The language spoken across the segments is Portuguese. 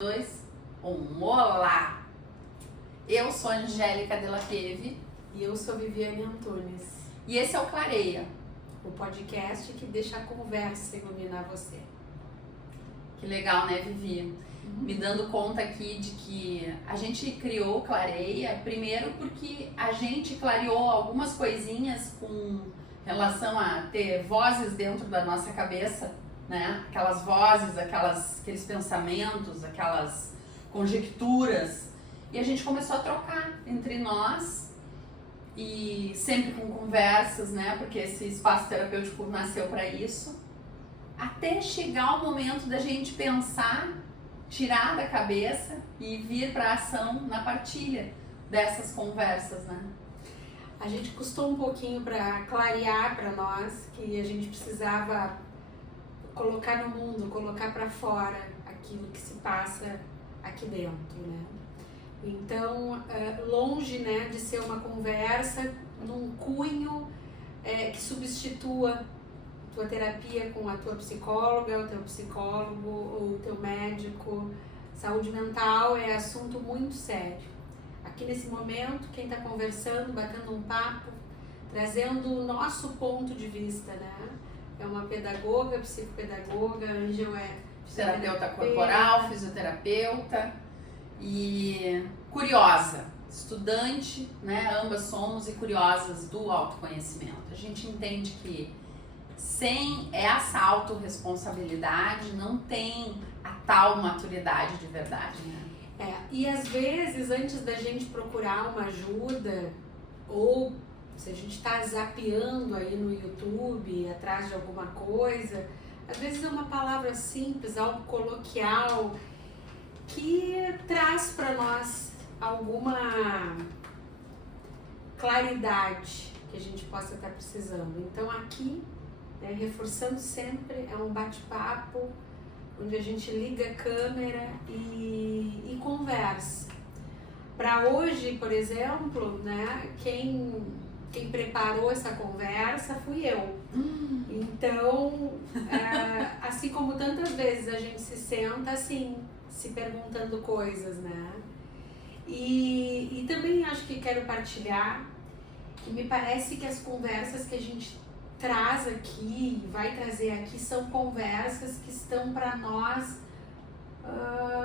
2, 1. Olá! Eu sou Angélica Della Pieve. E eu sou Viviane Antunes. E esse é o Clareia, o podcast que deixa a conversa iluminar você. Que legal, né, Vivi? Me dando conta aqui de que a gente criou o Clareia, primeiro porque a gente clareou algumas coisinhas com relação a ter vozes dentro da nossa cabeça, né? Aquelas vozes, aqueles pensamentos, aquelas conjecturas. E a gente começou a trocar entre nós e sempre com conversas, né? Porque esse espaço terapêutico nasceu para isso. Até chegar o momento da gente pensar, tirar da cabeça e vir para a ação na partilha dessas conversas, né? A gente custou um pouquinho para clarear para nós que a gente precisava colocar no mundo, colocar para fora aquilo que se passa aqui dentro, né? Então, longe, né, de ser uma conversa num cunho que substitua tua terapia com a tua psicóloga, o teu psicólogo ou o teu médico. Saúde mental é assunto muito sério. Aqui nesse momento, quem está conversando, batendo um papo, trazendo o nosso ponto de vista, né? É uma pedagoga, psicopedagoga, a Ângel é terapeuta corporal, fisioterapeuta e curiosa, estudante, né? Ambas somos e curiosas do autoconhecimento. A gente entende que sem essa autorresponsabilidade não tem a tal maturidade de verdade, né? E às vezes, antes da gente procurar uma ajuda, ou se a gente está zapeando aí no YouTube, atrás de alguma coisa, às vezes é uma palavra simples, algo coloquial, que traz para nós alguma claridade que a gente possa estar precisando. Então aqui, reforçando sempre, é um bate-papo, onde a gente liga a câmera e conversa. Para hoje, por exemplo, né, quem preparou essa conversa fui eu. Então, assim como tantas vezes a gente se senta assim, se perguntando coisas, né? E também acho que quero partilhar que me parece que as conversas que a gente traz aqui, vai trazer aqui, são conversas que estão para nós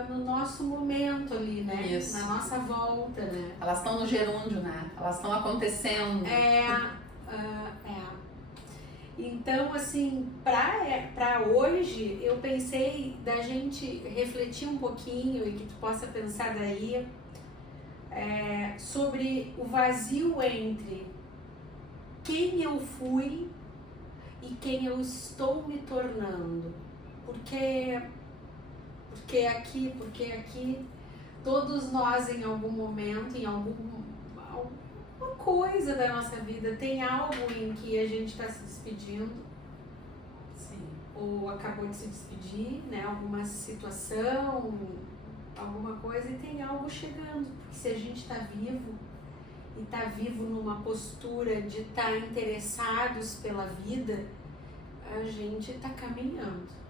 no nosso momento ali, né? Isso. Na nossa volta, né? Elas estão no gerúndio, né? Elas estão acontecendo. Então, assim, para hoje, eu pensei da gente refletir um pouquinho e que tu possa pensar daí sobre o vazio entre quem eu fui e quem eu estou me tornando. Porque aqui todos nós em algum momento, em alguma coisa da nossa vida, tem algo em que a gente está se despedindo. Sim. Ou acabou de se despedir, né? Alguma situação, alguma coisa, e tem algo chegando. Porque se a gente está vivo, e está vivo numa postura de estar interessados pela vida, a gente está caminhando.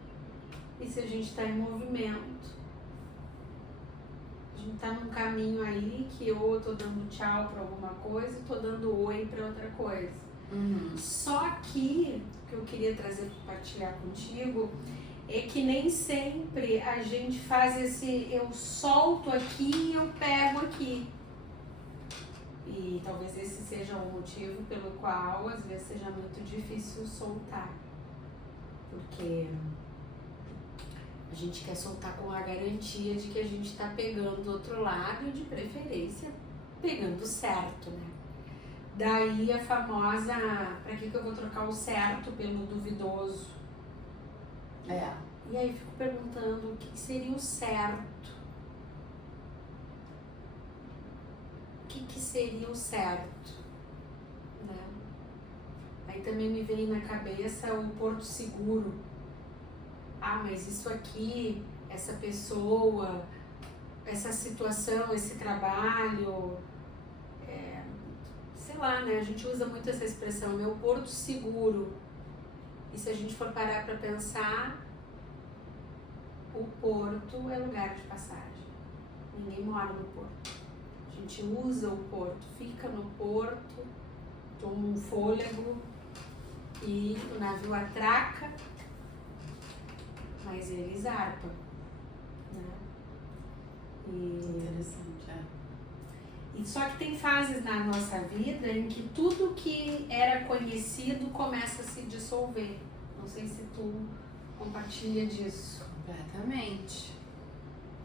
E se a gente está em movimento, a gente está num caminho aí que ou eu tô dando tchau para alguma coisa, tô dando oi para outra coisa. Só que o que eu queria trazer para compartilhar contigo é que nem sempre a gente faz esse eu solto aqui e eu pego aqui. E talvez esse seja o motivo pelo qual às vezes seja muito difícil soltar. Porque a gente quer soltar com a garantia de que a gente está pegando do outro lado e de preferência pegando certo, né? Daí a famosa, pra que eu vou trocar o certo pelo duvidoso? E aí eu fico perguntando o que seria o certo? O que seria o certo? Né? Aí também me veio na cabeça o porto seguro. Mas isso aqui, essa pessoa, essa situação, esse trabalho, sei lá, né? A gente usa muito essa expressão, meu porto seguro. E se a gente for parar para pensar, o porto é lugar de passagem. Ninguém mora no porto. A gente usa o porto, fica no porto, toma um fôlego e o navio atraca, mas ele zarpa, né? Interessante, é. E só que tem fases na nossa vida em que tudo que era conhecido começa a se dissolver. Não sei se tu compartilha disso. Completamente.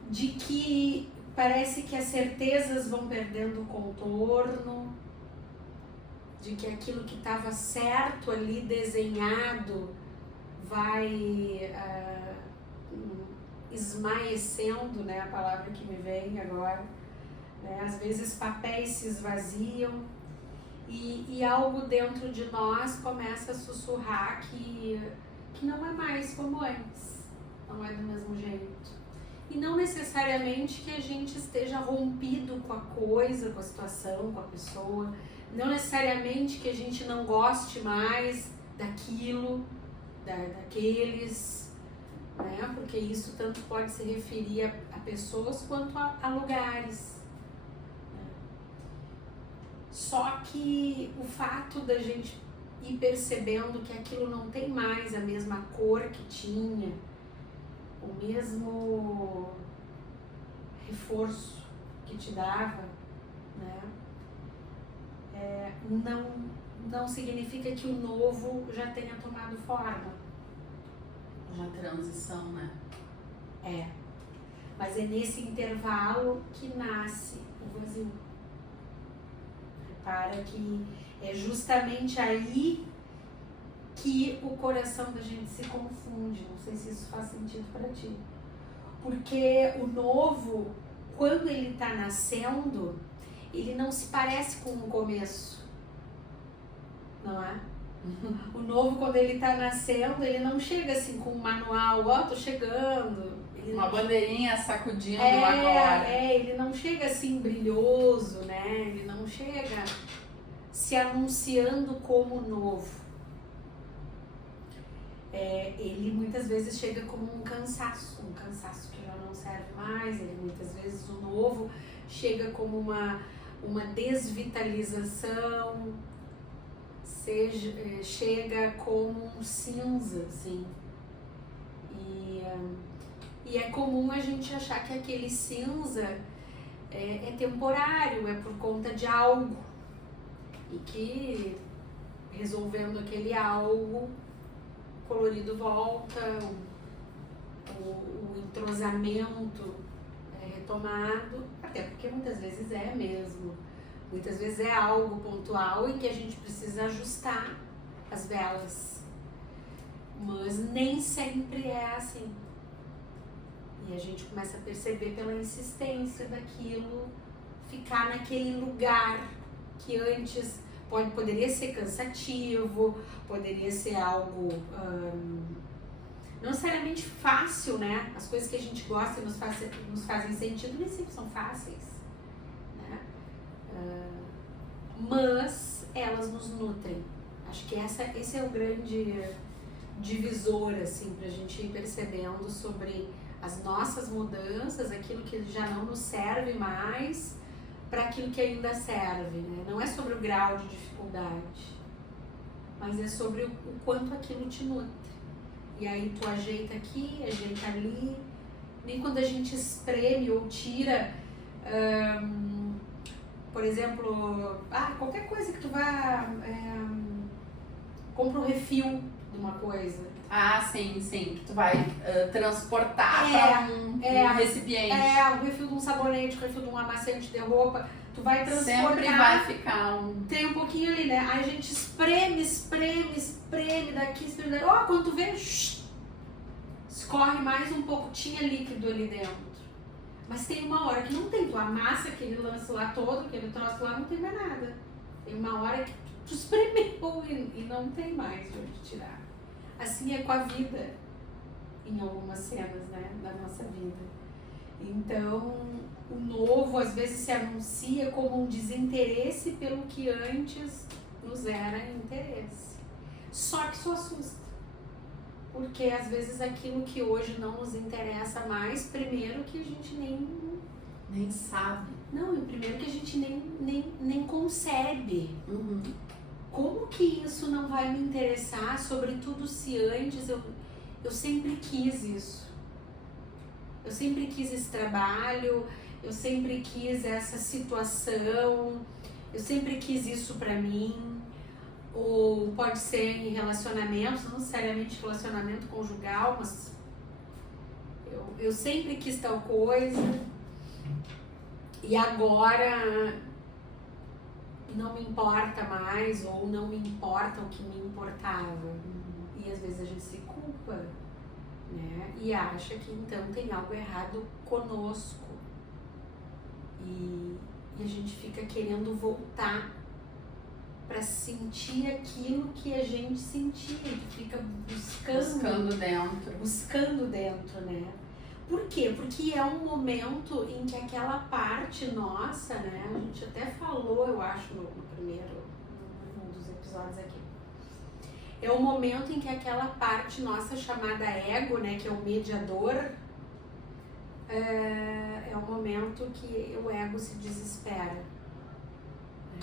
De que parece que as certezas vão perdendo o contorno, de que aquilo que estava certo ali, desenhado, vai esmaecendo, né? A palavra que me vem agora. Né? Às vezes papéis se esvaziam e algo dentro de nós começa a sussurrar que não é mais como antes, não é do mesmo jeito. E não necessariamente que a gente esteja rompido com a coisa, com a situação, com a pessoa. Não necessariamente que a gente não goste mais daquilo, daqueles, né? Porque isso tanto pode se referir a pessoas quanto a lugares. Né? Só que o fato da gente ir percebendo que aquilo não tem mais a mesma cor que tinha, o mesmo reforço que te dava, né? Não significa que o novo já tenha tomado forma. Uma transição, né? Mas é nesse intervalo que nasce o vazio. Repara que é justamente aí que o coração da gente se confunde. Não sei se isso faz sentido para ti. Porque o novo, quando ele está nascendo, ele não se parece com o começo. Não é? O novo, quando ele está nascendo, ele não chega assim com um manual, tô chegando. Uma bandeirinha sacudindo agora. Ele não chega assim brilhoso, né? Ele não chega se anunciando como novo. Ele muitas vezes chega como um cansaço que já não serve mais. Ele muitas vezes, o novo, chega como uma desvitalização, chega como um cinza, assim. E é comum a gente achar que aquele cinza é temporário, é por conta de algo. E que, resolvendo aquele algo, o colorido volta, o entrosamento é retomado, até porque muitas vezes é mesmo. Muitas vezes é algo pontual em que a gente precisa ajustar as velas. Mas nem sempre é assim. E a gente começa a perceber pela insistência daquilo ficar naquele lugar que antes poderia ser cansativo, poderia ser algo não necessariamente fácil, né? As coisas que a gente gosta e nos fazem sentido nem sempre são fáceis, né? Mas elas nos nutrem. Acho que esse é o grande divisor, assim, pra gente ir percebendo sobre as nossas mudanças, aquilo que já não nos serve mais, para aquilo que ainda serve, né? Não é sobre o grau de dificuldade, mas é sobre o quanto aquilo te nutre. E aí tu ajeita aqui, ajeita ali. Nem quando a gente espreme ou tira, por exemplo, qualquer coisa que tu vá, compra um refil de uma coisa. Sim, que tu vai transportar para um recipiente. Um refil de um sabonete, um refil de um amaciante de roupa, tu vai transportar. Sempre vai ficar Tem um pouquinho ali, né? Aí a gente espreme daqui, espreme daqui. Quando tu vê, escorre mais um pouco, tinha líquido ali dentro. Mas tem uma hora que não tem, tu amassa aquele lance lá todo, aquele troço lá, não tem mais nada. Tem uma hora que tu espremeu e não tem mais de onde tirar. Assim é com a vida, em algumas cenas, né, da nossa vida. Então, o novo às vezes se anuncia como um desinteresse pelo que antes nos era interesse. Só que isso assusta. porque às vezes aquilo que hoje não nos interessa mais, primeiro que a gente Nem sabe. Não, e primeiro que a gente nem concebe. Uhum. Como que isso não vai me interessar, sobretudo se antes eu sempre quis isso. Eu sempre quis esse trabalho, eu sempre quis essa situação, eu sempre quis isso pra mim. Ou pode ser em relacionamentos, não necessariamente relacionamento conjugal, mas eu sempre quis tal coisa e agora não me importa mais, ou não me importa o que me importava. E às vezes a gente se culpa, né? E acha que então tem algo errado conosco. E a gente fica querendo voltar para sentir aquilo que a gente sentia, que fica buscando dentro, né? Por quê? Porque é um momento em que aquela parte nossa, né? A gente até falou, eu acho, no primeiro, um dos episódios aqui. É o momento em que aquela parte nossa chamada ego, né? Que é o mediador, é o momento que o ego se desespera.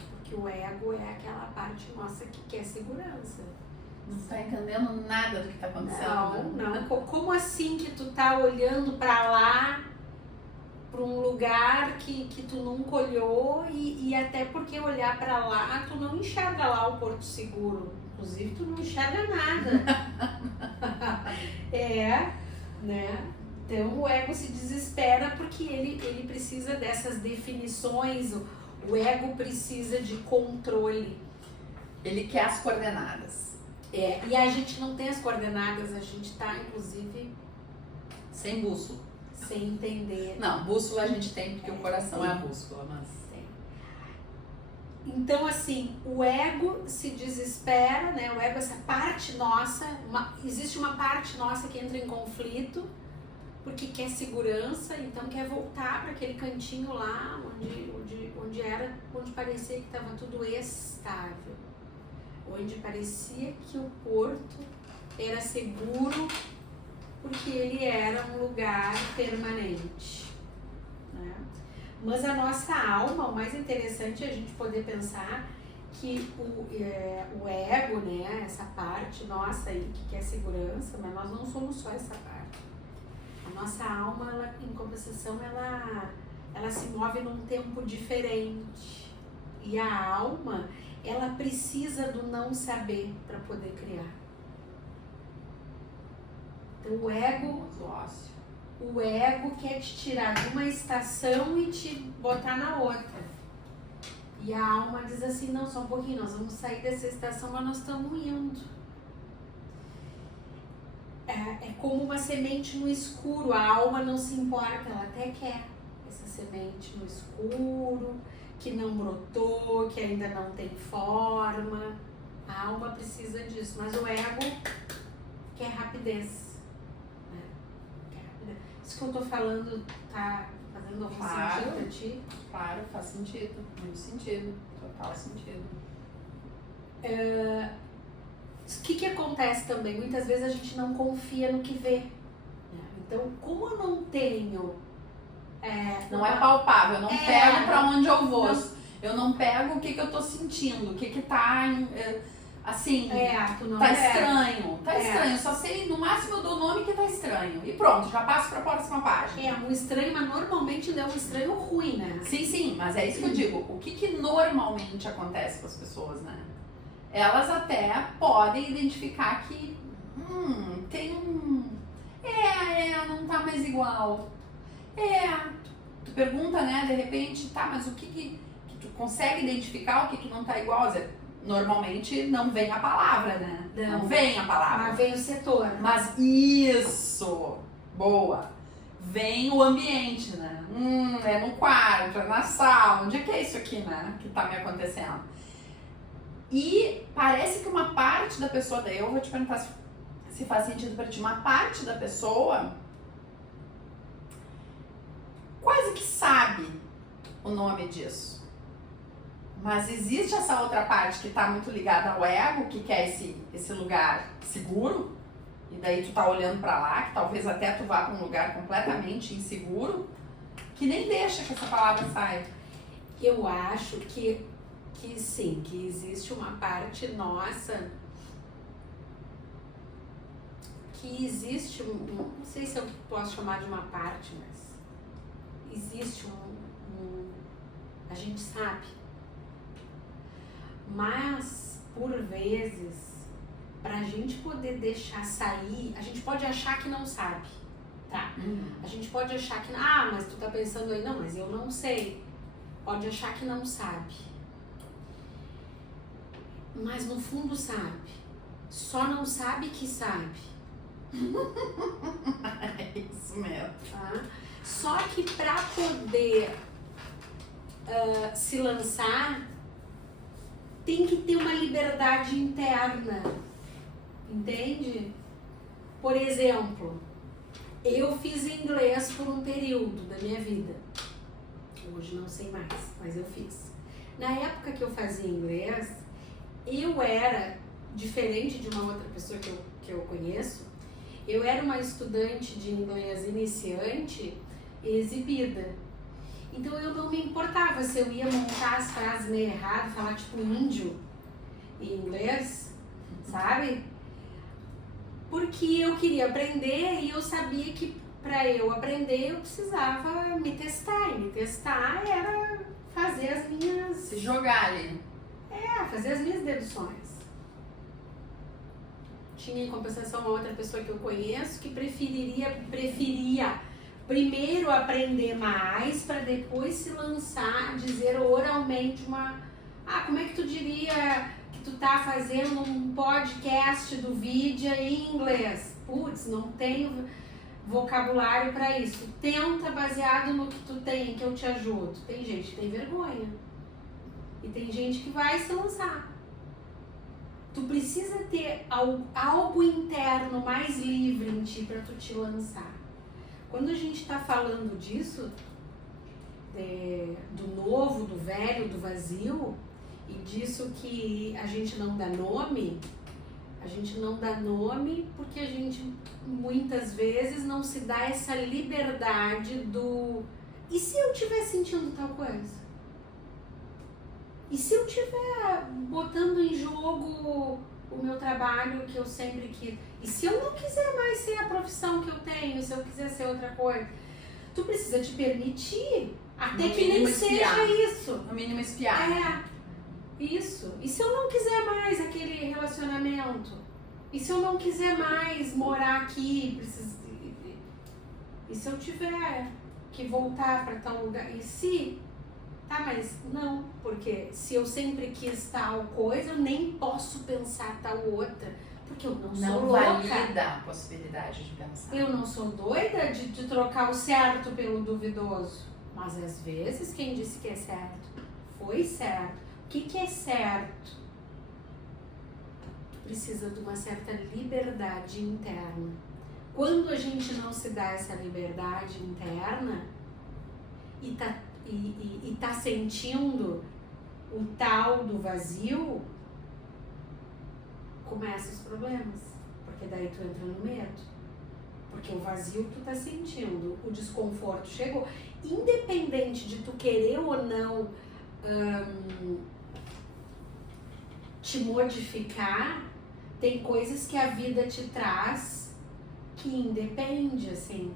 Porque o ego é aquela parte nossa que quer segurança. Não tá entendendo nada do que tá acontecendo. Não. Como assim que tu tá olhando pra lá, pra um lugar que tu nunca olhou e até porque olhar pra lá, tu não enxerga lá o Porto Seguro. Inclusive, tu não enxerga nada. Né? Então, o ego se desespera porque ele precisa dessas definições. O ego precisa de controle. Ele quer as coordenadas. E a gente não tem as coordenadas, a gente tá, inclusive... Sem bússola. Sem entender. Não, bússola a gente tem porque o coração é a bússola, mas... Tem. Então, assim, o ego se desespera, né? O ego, essa parte nossa, existe uma parte nossa que entra em conflito, porque quer segurança, então quer voltar para aquele cantinho lá onde parecia que estava tudo estável, onde parecia que o porto era seguro porque ele era um lugar permanente, né? Mas a nossa alma, o mais interessante é a gente poder pensar que o ego, né, essa parte nossa aí que quer segurança, mas nós não somos só essa parte. A nossa alma, ela, em compensação, ela se move num tempo diferente. E a alma, ela precisa do não saber para poder criar. Então o ego quer te tirar de uma estação e te botar na outra. E a alma diz assim, não, só um pouquinho, nós vamos sair dessa estação, mas nós estamos indo. É como uma semente no escuro, a alma não se importa, ela até quer essa semente no escuro, que não brotou, que ainda não tem forma. A alma precisa disso, mas o ego quer rapidez. Né? Quer rapidez. Isso que eu tô falando tá fazendo algum sentido pra ti? Claro, faz sentido, muito sentido, total sentido. O que acontece também? Muitas vezes a gente não confia no que vê. Então, como eu não tenho... não é palpável, eu não pego pra onde eu vou. Eu não pego o que eu tô sentindo, o que tá... assim, tu não tá estranho. Tá estranho, só sei, no máximo eu dou o nome que tá estranho. E pronto, já passo pra próxima página. Um estranho, mas normalmente não é um estranho ruim, né? Sim, mas é isso que eu digo. O que normalmente acontece com as pessoas, né? Elas até podem identificar que tem não tá mais igual. Tu pergunta, né, de repente, tá, mas o que tu consegue identificar, o que não tá igual? Normalmente não vem a palavra, né? Não vem a palavra. Mas vem o setor. Mas isso! Boa! Vem o ambiente, né? É no quarto, é na sala, onde é que é isso aqui, né? Que tá me acontecendo. E parece que uma parte da pessoa, daí eu vou te perguntar se faz sentido pra ti, uma parte da pessoa quase que sabe o nome disso. Mas existe essa outra parte que tá muito ligada ao ego, que quer esse lugar seguro, e daí tu tá olhando pra lá, que talvez até tu vá pra um lugar completamente inseguro, que nem deixa que essa palavra saia. Eu acho que sim, que existe uma parte nossa, que existe não sei se eu posso chamar de uma parte, mas existe a gente sabe. Mas, por vezes, pra gente poder deixar sair, a gente pode achar que não sabe, tá? A gente pode achar que, mas tu tá pensando aí, não, mas eu não sei. Pode achar que não sabe. Mas no fundo sabe. Só não sabe que sabe. É isso mesmo. Tá? Só que pra poder se lançar, tem que ter uma liberdade interna. Entende? Por exemplo, eu fiz inglês por um período da minha vida. Hoje não sei mais, mas eu fiz. Na época que eu fazia inglês, eu era, diferente de uma outra pessoa que eu conheço, eu era uma estudante de inglês iniciante e exibida. Então eu não me importava se eu ia montar as frases meio errado, falar tipo índio em inglês, sabe? Porque eu queria aprender e eu sabia que para eu aprender eu precisava me testar. E me testar era fazer as minhas... Se jogar ali. fazer as minhas deduções. Tinha em compensação uma outra pessoa que eu conheço que preferia primeiro aprender mais para depois se lançar, dizer oralmente como é que tu diria que tu tá fazendo um podcast do vídeo em inglês? Putz, não tenho vocabulário para isso. Tenta baseado no que tu tem, que eu te ajudo. Tem gente que tem vergonha. E tem gente que vai se lançar. Tu precisa ter algo interno mais livre em ti para tu te lançar. Quando a gente está falando disso, do novo, do velho, do vazio, e disso que a gente não dá nome porque a gente muitas vezes não se dá essa liberdade do... E se eu estiver sentindo tal coisa? E se eu estiver botando em jogo o meu trabalho que eu sempre quis? E se eu não quiser mais ser a profissão que eu tenho, se eu quiser ser outra coisa? Tu precisa te permitir, até que nem seja isso. No mínimo espiar. Isso. E se eu não quiser mais aquele relacionamento? E se eu não quiser mais morar aqui? E se eu tiver que voltar para tal lugar? E se... Tá, mas não, porque se eu sempre quis tal coisa, eu nem posso pensar tal outra, porque eu não sou louca. Não valida a possibilidade de pensar. Eu não sou doida de trocar o certo pelo duvidoso. Mas às vezes quem disse que é certo, foi certo. O que é certo? Tu precisa de uma certa liberdade interna. Quando a gente não se dá essa liberdade interna e tá sentindo o tal do vazio, começam os problemas, porque daí tu entra no medo, porque o vazio tu tá sentindo, o desconforto chegou, independente de tu querer ou não te modificar, tem coisas que a vida te traz que independe, assim,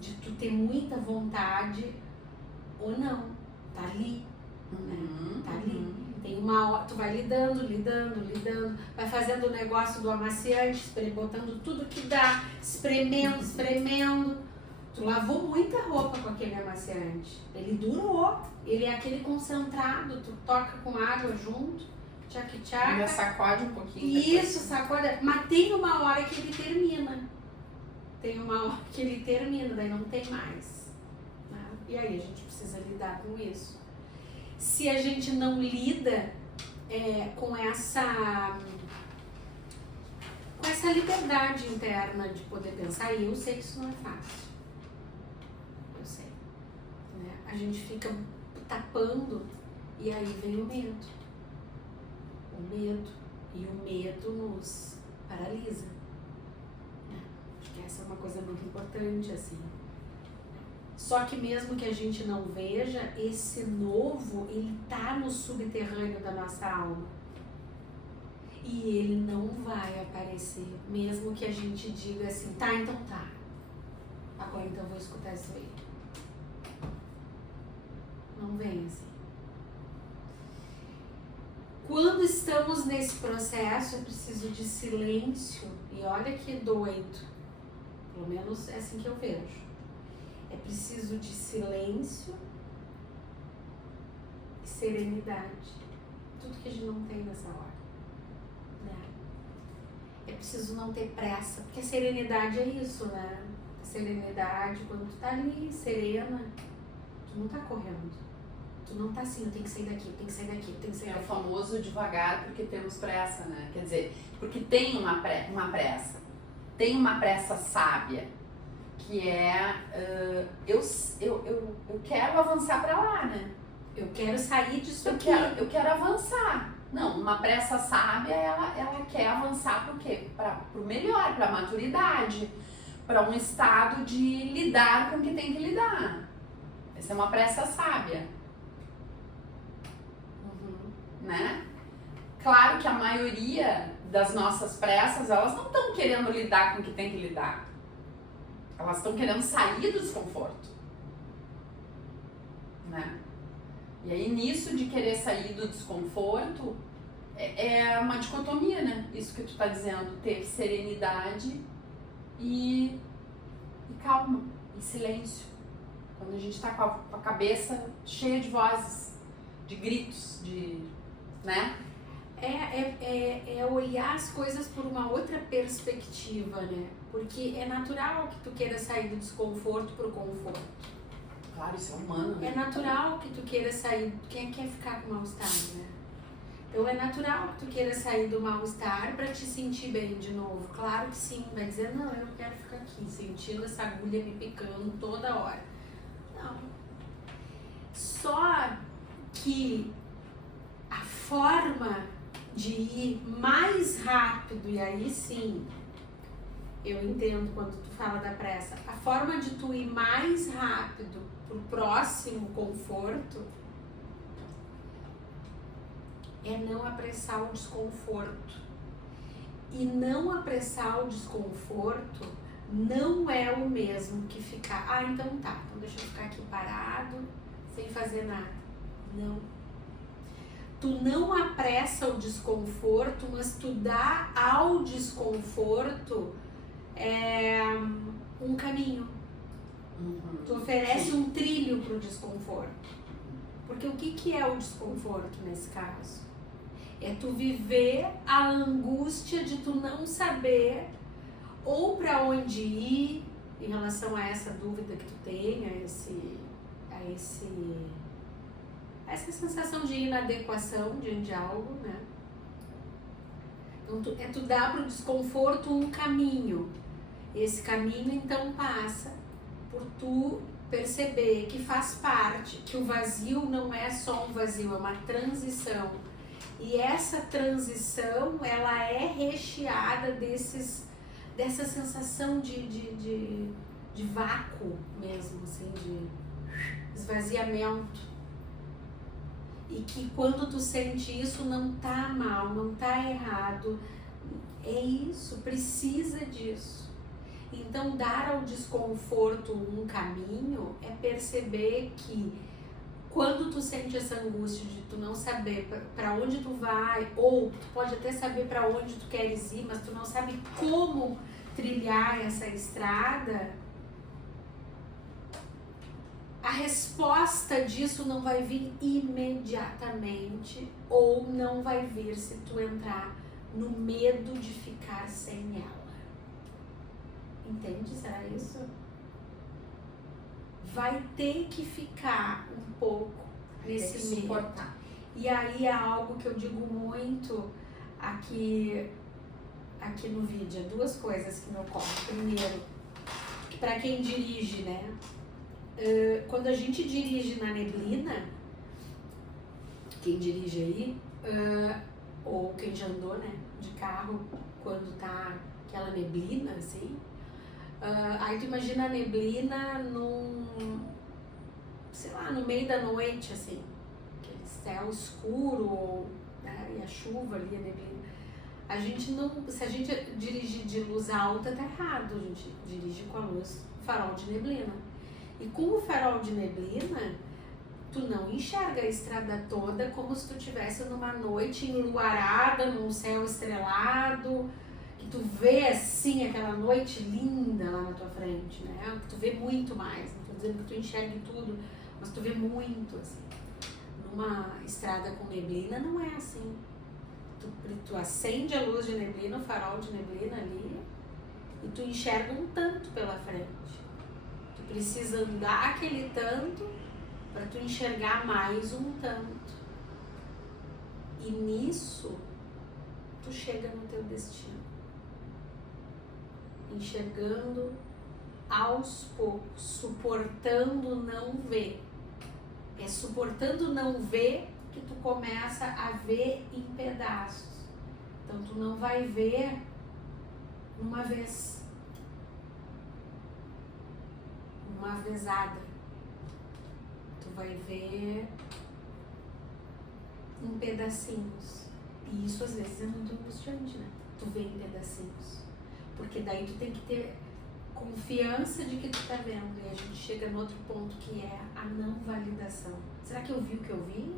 de tu ter muita vontade ou não, tá ali, né? Tá ali. Tem uma hora, tu vai lidando, vai fazendo o negócio do amaciante, botando tudo que dá, espremendo. Tu lavou muita roupa com aquele amaciante, ele durou, ele é aquele concentrado, tu toca com água junto, tchac-tchac. Ainda sacode um pouquinho. Isso, sacode, mas tem uma hora que ele termina. Daí não tem mais. E aí a gente precisa lidar com isso. Se a gente não lida com essa liberdade interna de poder pensar, e eu sei que isso não é fácil. Eu sei. Né? A gente fica tapando e aí vem o medo. O medo. E o medo nos paralisa. Né? Essa é uma coisa muito importante, assim. Só que mesmo que a gente não veja, esse novo, ele tá no subterrâneo da nossa alma. E ele não vai aparecer, mesmo que a gente diga assim, tá, então tá. Agora então eu vou escutar isso aí. Não vem assim. Quando estamos nesse processo, é preciso de silêncio. E olha que doido. Pelo menos é assim que eu vejo. É preciso de silêncio e serenidade. Tudo que a gente não tem nessa hora. Né? É preciso não ter pressa, porque a serenidade é isso, né? A serenidade, quando tu tá ali, serena, tu não tá correndo. Tu não tá assim, eu tenho que sair daqui, eu tenho que sair daqui, eu tenho que sair daqui. É o famoso devagar porque temos pressa, né? Quer dizer, porque tem uma pressa. Tem uma pressa sábia, que é, eu quero avançar para lá, né? Eu quero sair disso aqui. Eu quero avançar. Não, uma pressa sábia, ela quer avançar para o quê? Para o melhor, para a maturidade, para um estado de lidar com o que tem que lidar. Essa é uma pressa sábia. Né? Claro que a maioria das nossas pressas, elas não estão querendo lidar com o que tem que lidar. Elas estão querendo sair do desconforto. Né? E aí nisso de querer sair do desconforto, é uma dicotomia, né? Isso que tu tá dizendo, ter serenidade e calma, e silêncio. Quando a gente tá com a cabeça cheia de vozes, de gritos, né? É olhar as coisas por uma outra perspectiva, né? Porque é natural que tu queira sair do desconforto pro conforto. Claro, isso é humano, né? É natural que tu queira sair... Quem quer ficar com mal-estar, né? Então é natural que tu queira sair do mal-estar pra te sentir bem de novo. Claro que sim, vai dizer, não, eu não quero ficar aqui, sentindo essa agulha me picando toda hora. Não. Só que a forma de ir mais rápido, e aí sim, eu entendo quando tu fala da pressa, a forma de tu ir mais rápido pro próximo conforto é não apressar o desconforto. E não apressar o desconforto não é o mesmo que ficar, então tá, então deixa eu ficar aqui parado, sem fazer nada. Não. Tu não apressa o desconforto, mas tu dá ao desconforto um caminho. Tu oferece um trilho pro desconforto. Porque o que é o desconforto nesse caso? É tu viver a angústia de tu não saber ou para onde ir em relação a essa dúvida que tu tem, a essa sensação de inadequação diante de algo, né? Então, tu dá para o desconforto um caminho. Esse caminho, então, passa por tu perceber que faz parte, que o vazio não é só um vazio, é uma transição. E essa transição, ela é recheada dessa sensação de vácuo mesmo, assim, de esvaziamento. E que quando tu sente isso, não tá mal, não tá errado. É isso, precisa disso. Então, dar ao desconforto um caminho é perceber que quando tu sente essa angústia de tu não saber para onde tu vai, ou tu pode até saber para onde tu queres ir, mas tu não sabe como trilhar essa estrada, a resposta disso não vai vir imediatamente ou não vai vir se tu entrar no medo de ficar sem ela. Entende? Será isso? Vai ter que ficar um pouco nesse medo. E aí é algo que eu digo muito aqui no vídeo. Duas coisas que me ocorrem. Primeiro, para quem dirige, né? Quando a gente dirige na neblina, quem dirige aí, ou quem já andou, né, de carro, quando tá aquela neblina, assim, Aí tu imagina a neblina sei lá, no meio da noite, assim, aquele céu escuro, né, e a chuva ali, a neblina. A gente não, se a gente dirigir de luz alta, tá errado, a gente dirige com a luz farol de neblina. E com o farol de neblina, tu não enxerga a estrada toda como se tu estivesse numa noite enluarada, num céu estrelado, que tu vê assim aquela noite linda lá na tua frente, né? Tu vê muito mais, não tô dizendo que tu enxergue tudo, mas tu vê muito, assim. Numa estrada com neblina não é assim. Tu acende a luz de neblina, o farol de neblina ali, e tu enxerga um tanto pela frente. Tu precisa andar aquele tanto para tu enxergar mais um tanto. E nisso, tu chega no teu destino. Enxergando aos poucos, suportando não ver. É suportando não ver que tu começa a ver em pedaços. Então tu não vai ver uma vez. Uma vezada. Tu vai ver em pedacinhos. E isso às vezes é muito angustiante, né? Tu vê em pedacinhos. Porque daí tu tem que ter confiança de que tu tá vendo. E a gente chega no outro ponto que é a não validação. Será que eu vi o que eu vi?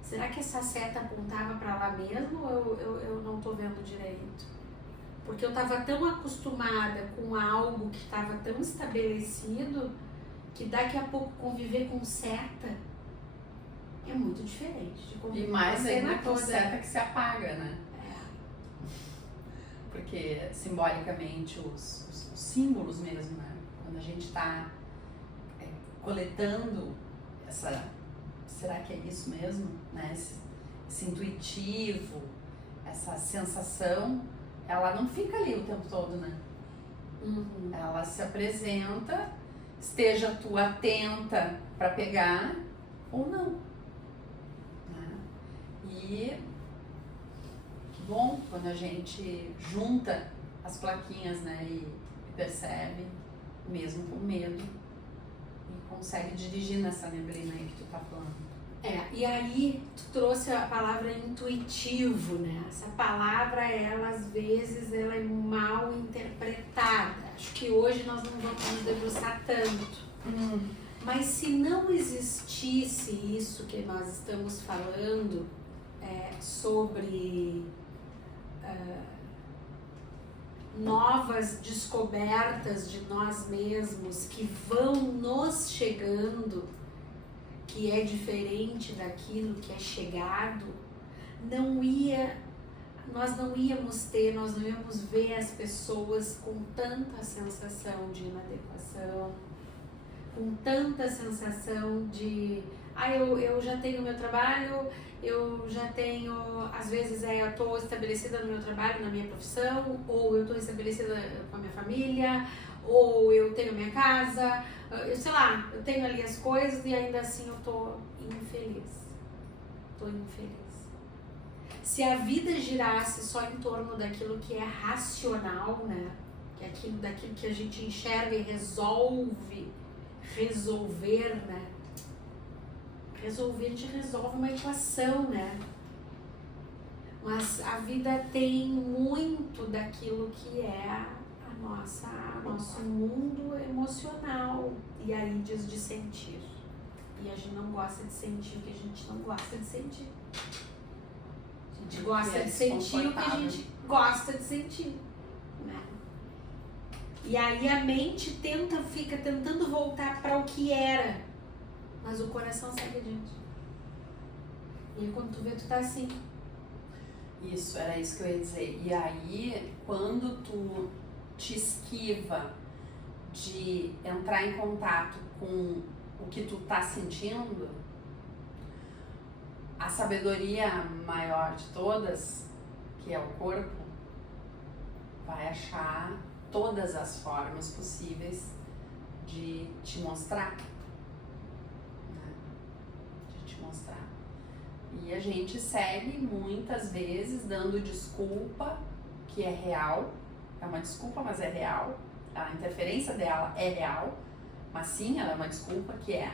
Será que essa seta apontava para lá mesmo ou eu não tô vendo direito? Porque eu tava tão acostumada com algo que estava tão estabelecido que daqui a pouco conviver com seta é muito diferente de conviver e mais com ainda com toda. seta que se apaga, né? Porque simbolicamente os símbolos mesmo, né? Quando a gente está coletando será que é isso mesmo? Né? Esse intuitivo, essa sensação, ela não fica ali o tempo todo, né? Uhum. Ela se apresenta, esteja tu atenta para pegar ou não. Né? E que bom quando a gente junta as plaquinhas, né? E percebe, mesmo com medo, e consegue dirigir nessa neblina aí que tu tá falando. E aí tu trouxe a palavra intuitivo, né? Essa palavra, ela às vezes ela é mal interpretada. Acho que hoje nós não vamos nos debruçar tanto. Mas se não existisse isso que nós estamos falando sobre novas descobertas de nós mesmos que vão nos chegando, que é diferente daquilo que é chegado, nós não íamos ver as pessoas com tanta sensação de inadequação, com tanta sensação de eu já tenho meu trabalho, eu já tenho, às vezes eu estou estabelecida no meu trabalho, na minha profissão, ou eu estou estabelecida com a minha família, ou eu tenho minha casa, sei lá, eu tenho ali as coisas e ainda assim eu estou infeliz. Se a vida girasse só em torno daquilo que é racional, né? Que é daquilo que a gente enxerga e resolver, né? Resolver, a gente resolve uma equação, né? Mas a vida tem muito daquilo que é nosso mundo emocional. E aí diz de sentir. E a gente não gosta de sentir o que a gente não gosta de sentir. A gente gosta de sentir o que a gente gosta de sentir, né? E aí a mente fica tentando voltar para o que era, mas o coração segue adiante. E aí quando tu vê, tu tá assim. Isso, era isso que eu ia dizer. E aí, quando tu te esquiva de entrar em contato com o que tu tá sentindo, a sabedoria maior de todas, que é o corpo, vai achar todas as formas possíveis de te mostrar, né? De te mostrar. E a gente segue muitas vezes dando desculpa, que é real, é uma desculpa, mas é real, a interferência dela é real, mas sim, ela é uma desculpa que é,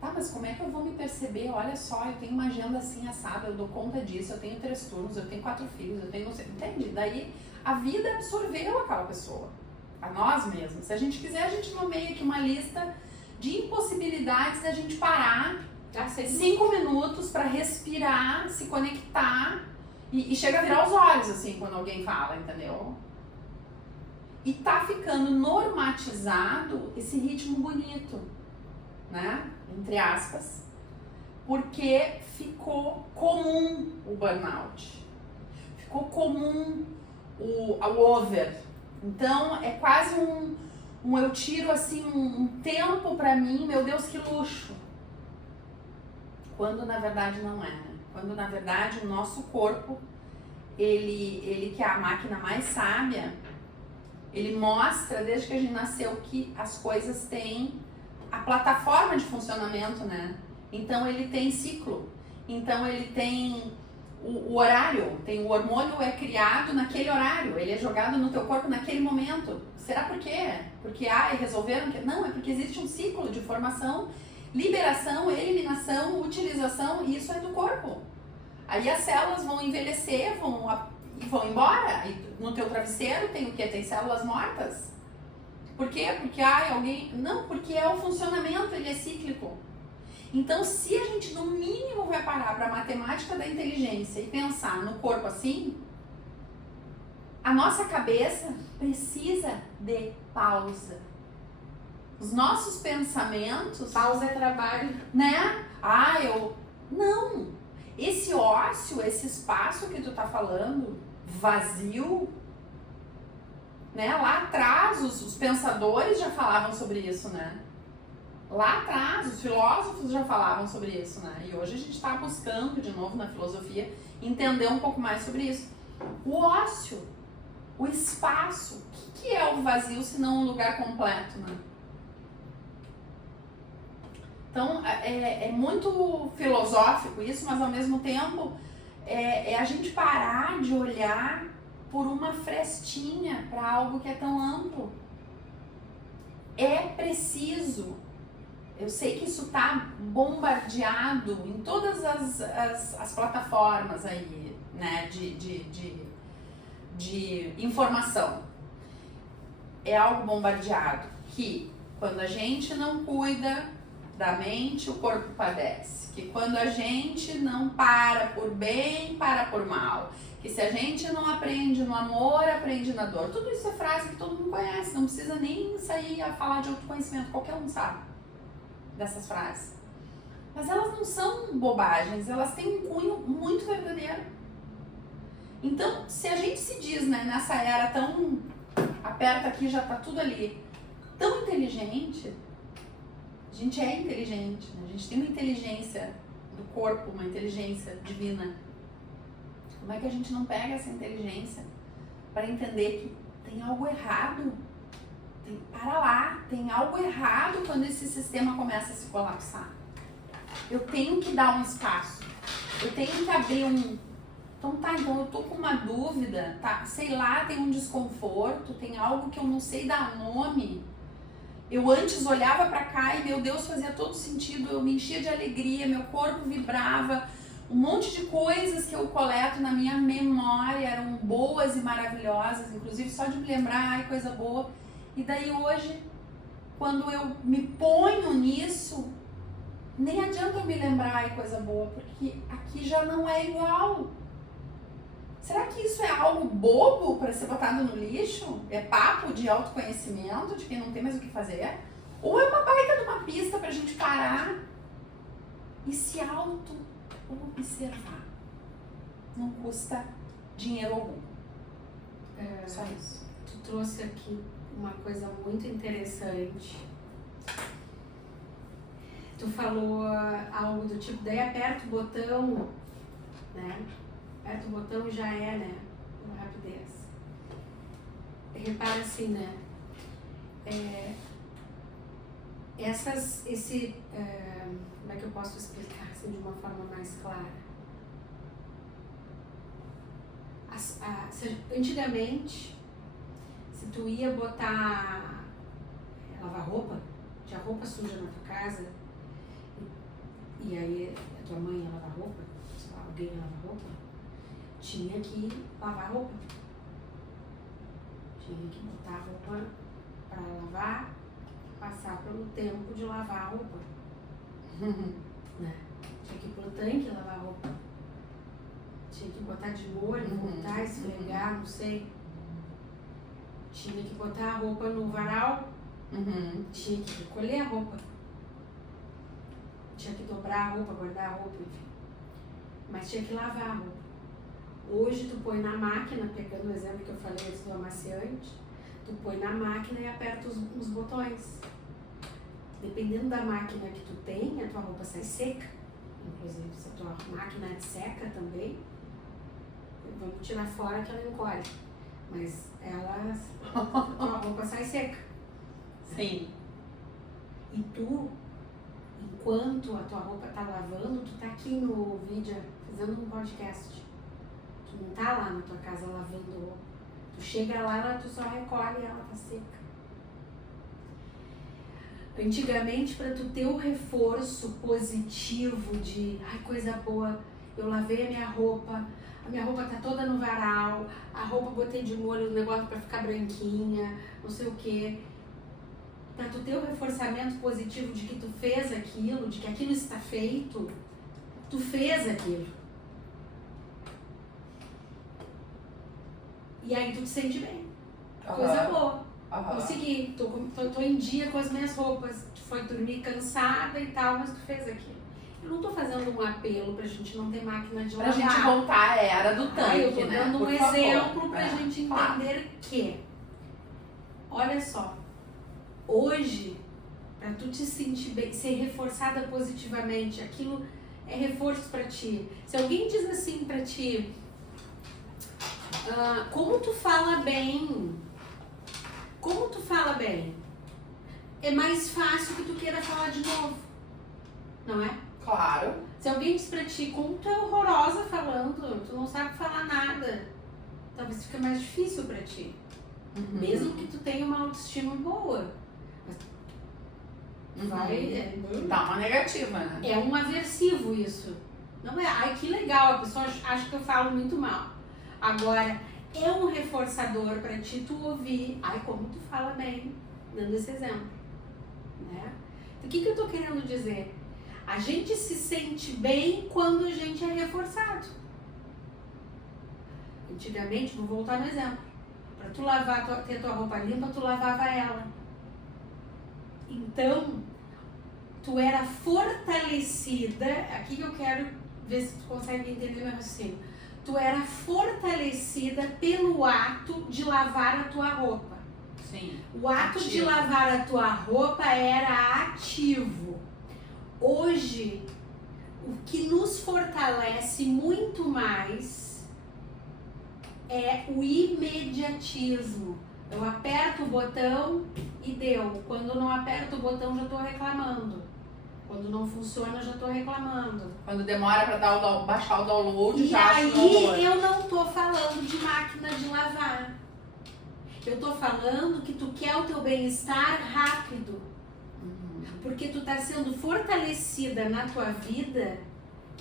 tá, mas como é que eu vou me perceber? Olha só, eu tenho uma agenda assim assada, eu dou conta disso, eu tenho 3 turnos, eu tenho 4 filhos, eu tenho não sei, entende? Daí a vida absorveu aquela pessoa, a nós mesmos. Se a gente quiser, a gente nomeia aqui uma lista de impossibilidades da gente parar 5 minutos para respirar, se conectar e chega a virar os olhos assim quando alguém fala, entendeu? E tá ficando normatizado esse ritmo bonito, né? Entre aspas, porque ficou comum o burnout, ficou comum o over. Então é quase eu tiro assim um tempo pra mim, meu Deus, que luxo. Quando na verdade não é, né? Quando na verdade o nosso corpo, ele que é a máquina mais sábia, ele mostra desde que a gente nasceu que as coisas têm a plataforma de funcionamento, né? Então ele tem ciclo, então ele tem o horário, tem o hormônio é criado naquele horário, ele é jogado no teu corpo naquele momento. Será por quê? Porque resolveram que não, é porque existe um ciclo de formação, liberação, eliminação, utilização, e isso é do corpo. Aí as células vão envelhecer, vão embora. E no teu travesseiro tem o quê? Tem células mortas. Por quê? Porque alguém... Não, porque é o funcionamento, ele é cíclico. Então, se a gente no mínimo vai parar para a matemática da inteligência e pensar no corpo assim, a nossa cabeça precisa de pausa. Os nossos pensamentos... Pausa é trabalho. Né? Não! Esse ócio, esse espaço que tu tá falando, vazio... Né? Lá atrás, os pensadores já falavam sobre isso, né? Lá atrás, os filósofos já falavam sobre isso, né? E hoje a gente está buscando, de novo, na filosofia, entender um pouco mais sobre isso. O ócio, o espaço, o que é o vazio se não um lugar completo, né? Então, é muito filosófico isso, mas ao mesmo tempo é a gente parar de olhar por uma frestinha para algo que é tão amplo. É preciso, eu sei que isso está bombardeado em todas as plataformas aí, né, de informação. É algo bombardeado que quando a gente não cuida da mente, o corpo padece. Que quando a gente não para por bem, para por mal. Que se a gente não aprende no amor, aprende na dor. Tudo isso é frase que todo mundo conhece, não precisa nem sair a falar de autoconhecimento, qualquer um sabe dessas frases. Mas elas não são bobagens, elas têm um cunho muito verdadeiro. Então, se a gente se diz, né, nessa era tão aperta aqui, já tá tudo ali, tão inteligente, a gente é inteligente, né? A gente tem uma inteligência do corpo, uma inteligência divina. Como é que a gente não pega essa inteligência para entender que tem algo errado? Para lá, tem algo errado quando esse sistema começa a se colapsar. Eu tenho que dar um espaço, eu tenho que abrir Então eu tô com uma dúvida, tá? Sei lá, tem um desconforto, tem algo que eu não sei dar nome. Eu antes olhava para cá e, meu Deus, fazia todo sentido, eu me enchia de alegria, meu corpo vibrava, um monte de coisas que eu coleto na minha memória eram boas e maravilhosas, inclusive só de me lembrar, coisa boa. E daí hoje, quando eu me ponho nisso, nem adianta eu me lembrar, coisa boa, porque aqui já não é igual. Será que isso é algo bobo para ser botado no lixo? É papo de autoconhecimento, de quem não tem mais o que fazer? Ou é uma baita de uma pista para a gente parar e se auto-observar? Não custa dinheiro algum. Só isso. Tu trouxe aqui uma coisa muito interessante. Tu falou algo do tipo, daí aperta o botão, né? Aperta o botão e já é, né? Com rapidez. Repara assim, né? Como é que eu posso explicar assim de uma forma mais clara? Antigamente, se tu ia botar, lavar roupa, tinha roupa suja na tua casa, e aí a tua mãe ia lavar roupa, sei lá, alguém ia lavar roupa, tinha que lavar a roupa. Tinha que botar a roupa para lavar, passar pelo tempo de lavar a roupa. Né? Tinha que ir pro tanque lavar a roupa. Tinha que botar de molho, voltar, esfregar, não sei. Tinha que botar a roupa no varal. Tinha que recolher a roupa. Tinha que dobrar a roupa, guardar a roupa, enfim. Mas tinha que lavar a roupa. Hoje tu põe na máquina, pegando o exemplo que eu falei antes do amaciante, tu põe na máquina e aperta os botões. Dependendo da máquina que tu tem, a tua tua roupa sai seca, inclusive se a tua máquina é seca também, vamos tirar fora que ela encolhe, mas ela, a tua roupa sai seca. Sim. E tu, enquanto a tua roupa tá lavando, tu tá aqui no vídeo fazendo um podcast. Tu não tá lá na tua casa lavando roupa. Tu chega lá, tu só recolhe e ela tá seca. Antigamente, para tu ter o reforço positivo de ai, coisa boa, eu lavei a minha roupa tá toda no varal, a roupa botei de molho no negócio para ficar branquinha, não sei o quê. Para tu ter o reforçamento positivo de que tu fez aquilo, de que aquilo está feito, tu fez aquilo. E aí tu te sente bem. Coisa boa. Consegui, tô em dia com as minhas roupas. Tu foi dormir cansada e tal, mas tu fez aquilo. Eu não tô fazendo um apelo pra gente não ter máquina de lavar. Pra gente voltar à era do tanque, eu tô dando um exemplo pra gente entender que, olha só, hoje, pra tu te sentir bem, ser reforçada positivamente, aquilo é reforço pra ti. Se alguém diz assim pra ti, como tu fala bem, é mais fácil que tu queira falar de novo, não é? Claro. Se alguém diz pra ti, como tu é horrorosa falando, tu não sabe falar nada, talvez fique mais difícil pra ti. Mesmo que tu tenha uma autoestima boa. Mas Dá uma negativa, né? É um aversivo isso. Não é, ai que legal, a pessoa acha que eu falo muito mal. Agora, é um reforçador pra ti tu ouvir, ai como tu fala bem, dando esse exemplo. Né? Então, o que eu tô querendo dizer? A gente se sente bem quando a gente é reforçado. Antigamente, vou voltar no exemplo. Para tu lavar, ter tua roupa limpa, tu lavava ela. Então, tu era fortalecida. Aqui que eu quero ver se tu consegue entender meu raciocínio. Tu era fortalecida pelo ato de lavar a tua roupa. Sim. O ato de lavar a tua roupa era ativo. Hoje, o que nos fortalece muito mais é o imediatismo. Eu aperto o botão e deu. Quando não aperto o botão, já estou reclamando. Quando não funciona, já estou reclamando. Quando demora para baixar o download, e já acho aí eu não estou falando de máquina de lavar. Eu estou falando que tu quer o teu bem-estar rápido. Porque tu tá sendo fortalecida na tua vida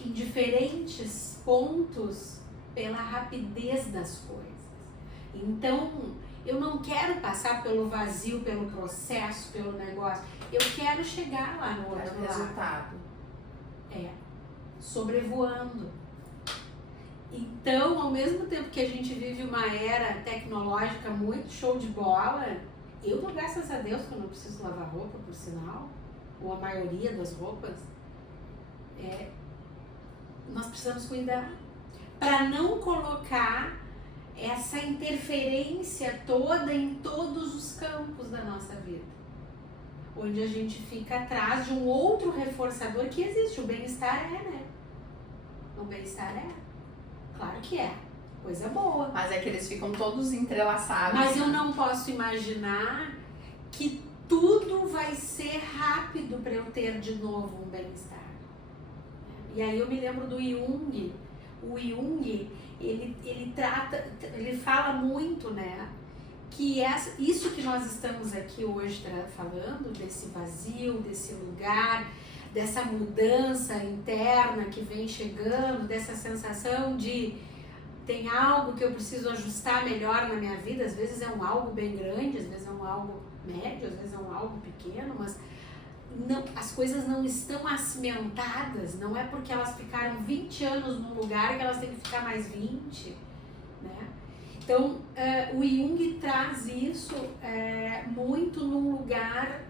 em diferentes pontos pela rapidez das coisas. Então, eu não quero passar pelo vazio, pelo processo, pelo negócio. Eu quero chegar lá no outro resultado. Sobrevoando. Então, ao mesmo tempo que a gente vive uma era tecnológica muito show de bola, eu dou graças a Deus que eu não preciso lavar roupa, por sinal, ou a maioria das roupas, nós precisamos cuidar para não colocar essa interferência toda em todos os campos da nossa vida, onde a gente fica atrás de um outro reforçador que existe. O bem-estar né? O bem-estar claro que é, coisa boa. Mas é que eles ficam todos entrelaçados. Mas eu não posso imaginar que tudo vai ser rápido para eu ter de novo um bem-estar. E aí eu me lembro do Jung. O Jung, ele fala muito, né, que isso que nós estamos aqui hoje falando, desse vazio, desse lugar, dessa mudança interna que vem chegando, dessa sensação de tem algo que eu preciso ajustar melhor na minha vida, às vezes é um algo bem grande, às vezes é um algo médio, às vezes é um algo pequeno, mas não, as coisas não estão acimentadas, não é porque elas ficaram 20 anos num lugar que elas têm que ficar mais 20, né? Então, o Jung traz isso muito num lugar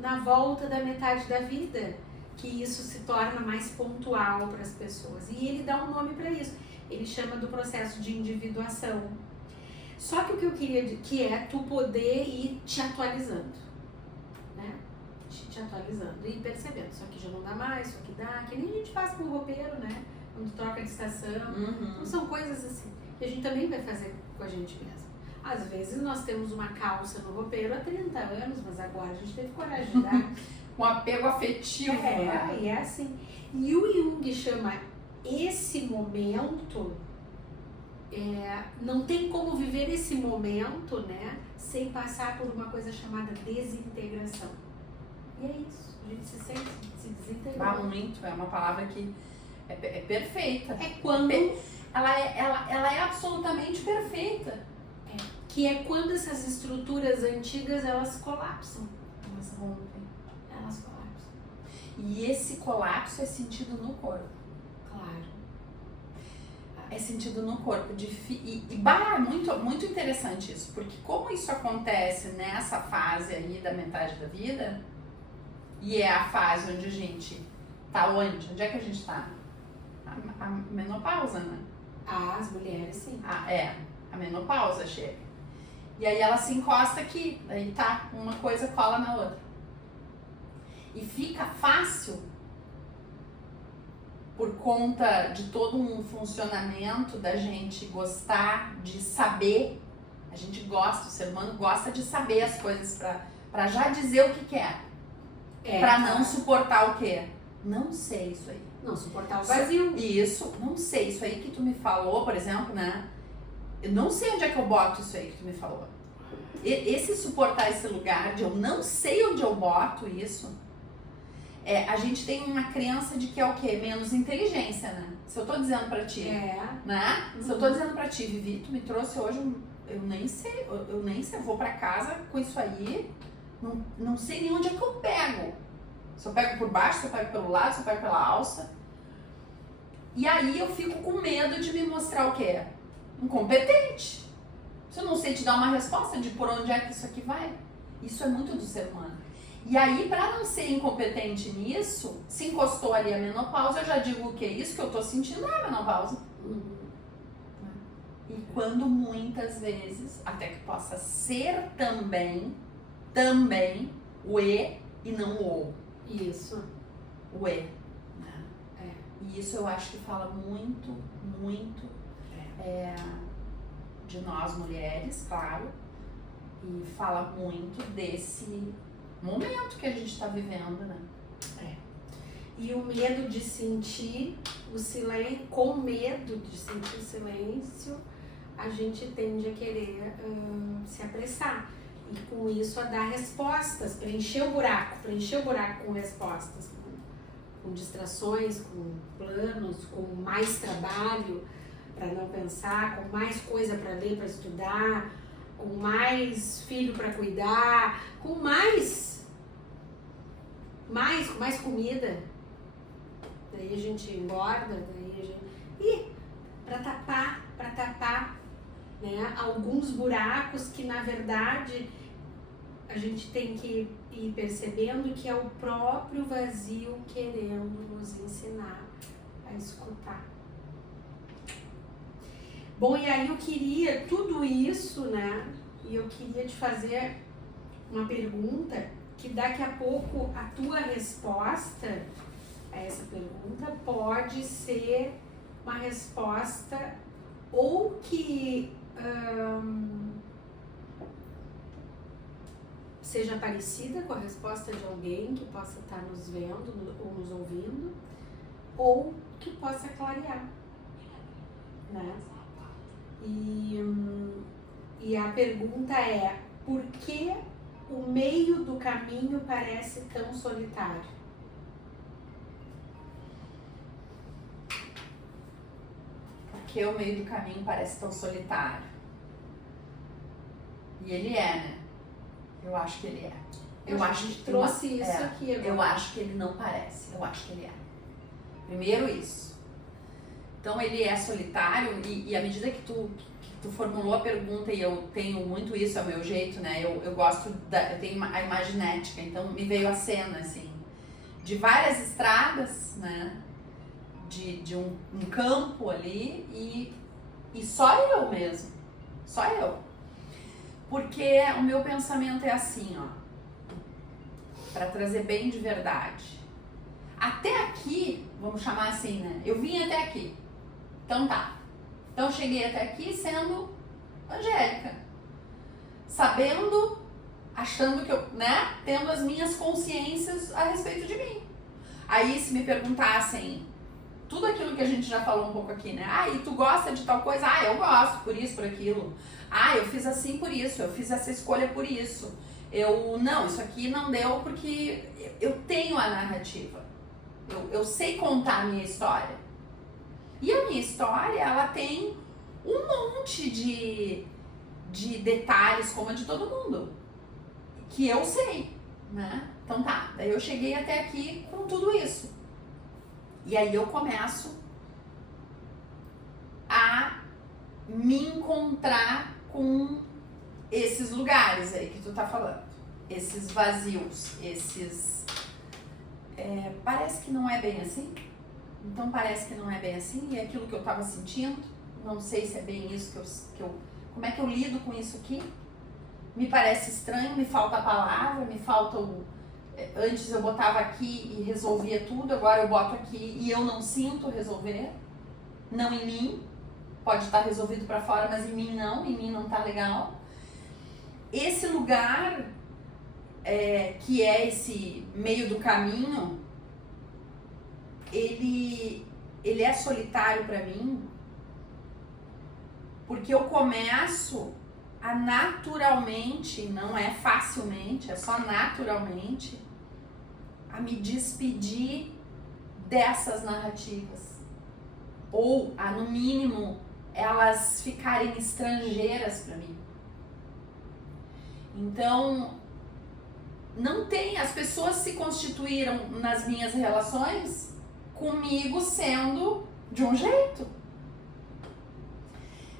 na volta da metade da vida, que isso se torna mais pontual para as pessoas. E ele dá um nome para isso, ele chama do processo de individuação. Só que o que eu queria, que é tu poder ir te atualizando, né? Te atualizando e percebendo, isso aqui já não dá mais, isso aqui dá, que nem a gente faz com o roupeiro, né? Quando troca de estação, então são coisas assim. E a gente também vai fazer com a gente mesmo. Às vezes nós temos uma calça no roupeiro há 30 anos, mas agora a gente teve coragem de dar. Um apego afetivo. Né? E é assim. E o Jung chama esse momento, não tem como viver esse momento, né, sem passar por uma coisa chamada desintegração. E é isso, a gente se sente se desintegrando. Muito, é uma palavra que é perfeita. É quando... Ela é absolutamente perfeita. Que é quando essas estruturas antigas, elas colapsam. Elas rompem. Elas colapsam. E esse colapso é sentido no corpo. Claro. É sentido no corpo. É muito interessante isso. Porque como isso acontece nessa fase aí da metade da vida, e é a fase onde a gente tá onde? Onde é que a gente tá? A menopausa, né? As mulheres, sim. A menopausa chega. E aí ela se encosta aqui, aí tá, uma coisa cola na outra. E fica fácil, por conta de todo um funcionamento da gente gostar de saber, a gente gosta, o ser humano gosta de saber as coisas pra já dizer o que quer. Pra não suportar o quê? Não sei isso aí. Não suportar o vazio. Isso, não sei isso aí que tu me falou, por exemplo, né? Eu não sei onde é que eu boto isso aí que tu me falou. Esse suportar esse lugar de eu não sei onde eu boto isso, a gente tem uma crença de que é o quê? Menos inteligência, né? Se eu tô dizendo pra ti, né? Se eu tô dizendo pra ti, Vivi, tu me trouxe hoje, eu nem sei, eu vou pra casa com isso aí, não sei nem onde é que eu pego. Se eu pego por baixo, se eu pego pelo lado, se eu pego pela alça. E aí eu fico com medo de me mostrar o quê? Incompetente. Se eu não sei te dar uma resposta de por onde é que isso aqui vai. Isso é muito do ser humano. E aí, pra não ser incompetente nisso, se encostou ali a menopausa, eu já digo o que? Isso que eu tô sentindo é a menopausa. E quando muitas vezes, até que possa ser também o E e não o O. Isso. O E. E isso eu acho que fala muito de nós mulheres, claro, e fala muito desse momento que a gente está vivendo, né? E o medo de sentir o silêncio, com medo de sentir o silêncio, a gente tende a querer se apressar. E com isso a dar respostas, preencher o buraco com respostas, com distrações, com planos, com mais trabalho para não pensar, com mais coisa para ler, para estudar, com mais filho para cuidar, com mais comida. Daí a gente engorda, e para tapar, né, alguns buracos que na verdade a gente tem que ir percebendo que é o próprio vazio querendo nos ensinar a escutar. Bom, e aí eu queria tudo isso, né? E eu queria te fazer uma pergunta que daqui a pouco a tua resposta a essa pergunta pode ser uma resposta ou que seja parecida com a resposta de alguém que possa estar nos vendo ou nos ouvindo, ou que possa clarear, né? E E a pergunta é, por que o meio do caminho parece tão solitário? Porque o meio do caminho parece tão solitário. E ele é, né? Eu acho que ele é. Eu acho que trouxe isso aqui agora. Eu acho que ele não parece, eu acho que ele é. Primeiro isso. Então ele é solitário e à medida que tu formulou a pergunta, e eu tenho muito isso, é o meu jeito, né? Eu gosto, eu tenho a imaginética, então me veio a cena, assim, de várias estradas, né? De um campo ali e só eu mesmo, só eu. Porque o meu pensamento é assim, ó, para trazer bem de verdade. Até aqui, vamos chamar assim, né? Eu vim até aqui. Então tá. Então eu cheguei até aqui sendo Angélica. Sabendo, achando que eu, né? Tendo as minhas consciências a respeito de mim. Aí se me perguntassem tudo aquilo que a gente já falou um pouco aqui, né? Ah, e tu gosta de tal coisa? Ah, eu gosto, por isso, por aquilo. Ah, eu fiz assim por isso, eu fiz essa escolha por isso. Não, isso aqui não deu porque eu tenho a narrativa. Eu sei contar a minha história. E a minha história, ela tem um monte de detalhes, como a de todo mundo, que eu sei, né? Então tá, daí eu cheguei até aqui com tudo isso. E aí eu começo a me encontrar com esses lugares aí que tu tá falando. Esses vazios, parece que não é bem assim. Então parece que não é bem assim, e é aquilo que eu tava sentindo. Não sei se é bem isso que eu como é que eu lido com isso aqui? Me parece estranho, me falta a palavra, me falta o... Antes eu botava aqui e resolvia tudo, agora eu boto aqui e eu não sinto resolver. Não em mim. Pode estar resolvido para fora, mas em mim não tá legal. Esse lugar, que é esse meio do caminho, ele é solitário para mim, porque eu começo a naturalmente, não é facilmente, é só naturalmente, a me despedir dessas narrativas. Ou, no mínimo, elas ficarem estrangeiras para mim. Então, não tem, as pessoas se constituíram nas minhas relações comigo sendo de um jeito.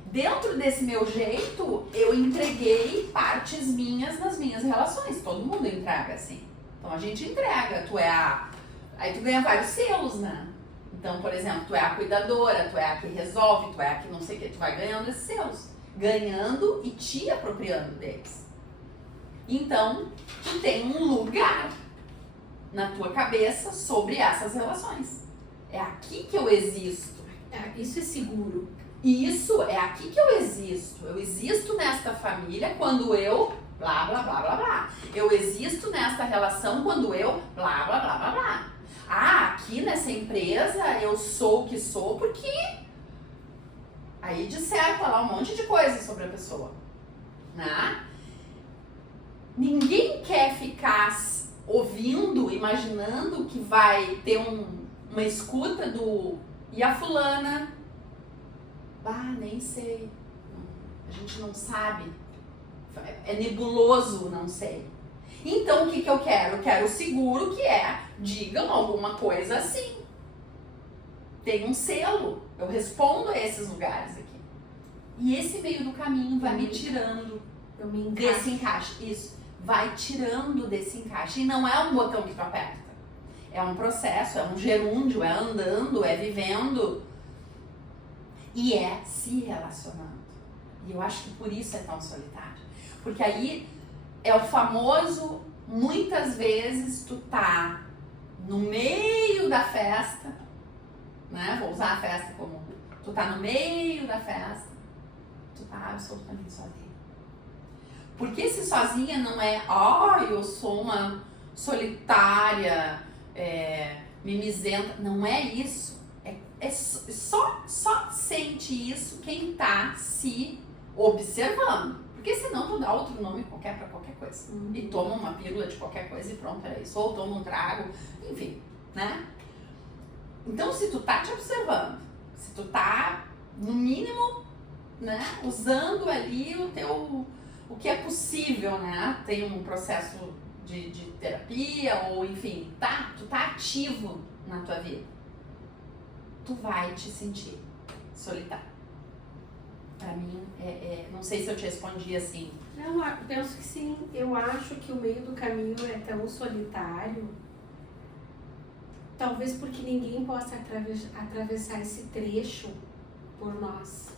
Dentro desse meu jeito, eu entreguei partes minhas nas minhas relações. Todo mundo entrega assim. Então a gente entrega, aí tu ganha vários selos, né? Então, por exemplo, tu é a cuidadora, tu é a que resolve, tu é a que não sei o que, tu vai ganhando esses selos. Ganhando e te apropriando deles. Então, tu tem um lugar na tua cabeça sobre essas relações. É aqui que eu existo. Isso é seguro. Isso, é aqui que eu existo. Eu existo nesta família quando eu blá, blá, blá, blá, blá. Eu existo nesta relação quando eu blá, blá, blá, blá, blá. Ah, aqui nessa empresa eu sou o que sou porque... Aí disserta lá um monte de coisa sobre a pessoa, né? Ninguém quer ficar ouvindo, imaginando que vai ter uma escuta do... E a fulana? Nem sei. A gente não sabe. É nebuloso, não sei. Então, o que eu quero? Eu quero o seguro, que é, digam alguma coisa assim. Tem um selo. Eu respondo a esses lugares aqui. E esse meio do caminho vai me tirando desse encaixe. Isso. Vai tirando desse encaixe. E não é um botão que tu aperta. É um processo, é um gerúndio, é andando, é vivendo. E é se relacionando. E eu acho que por isso é tão solitário. Porque aí é o famoso, muitas vezes tu tá no meio da festa, né? Vou usar a festa como... Tu tá no meio da festa, tu tá absolutamente sozinha. Porque esse sozinha não é, eu sou uma solitária, mimizenta. Não é isso. Só sente isso quem tá se observando. Porque senão tu dá outro nome qualquer pra qualquer coisa. E toma uma pílula de qualquer coisa e pronto, era isso. Ou toma um trago, enfim, né? Então, se tu tá te observando, se tu tá, no mínimo, né, usando ali o que é possível, né? Tem um processo de terapia ou, enfim, tu tá ativo na tua vida. Tu vai te sentir solitário. Pra mim, não sei se eu te respondi assim. Não, eu penso que sim. Eu acho que o meio do caminho é tão solitário, talvez porque ninguém possa atravessar esse trecho por nós.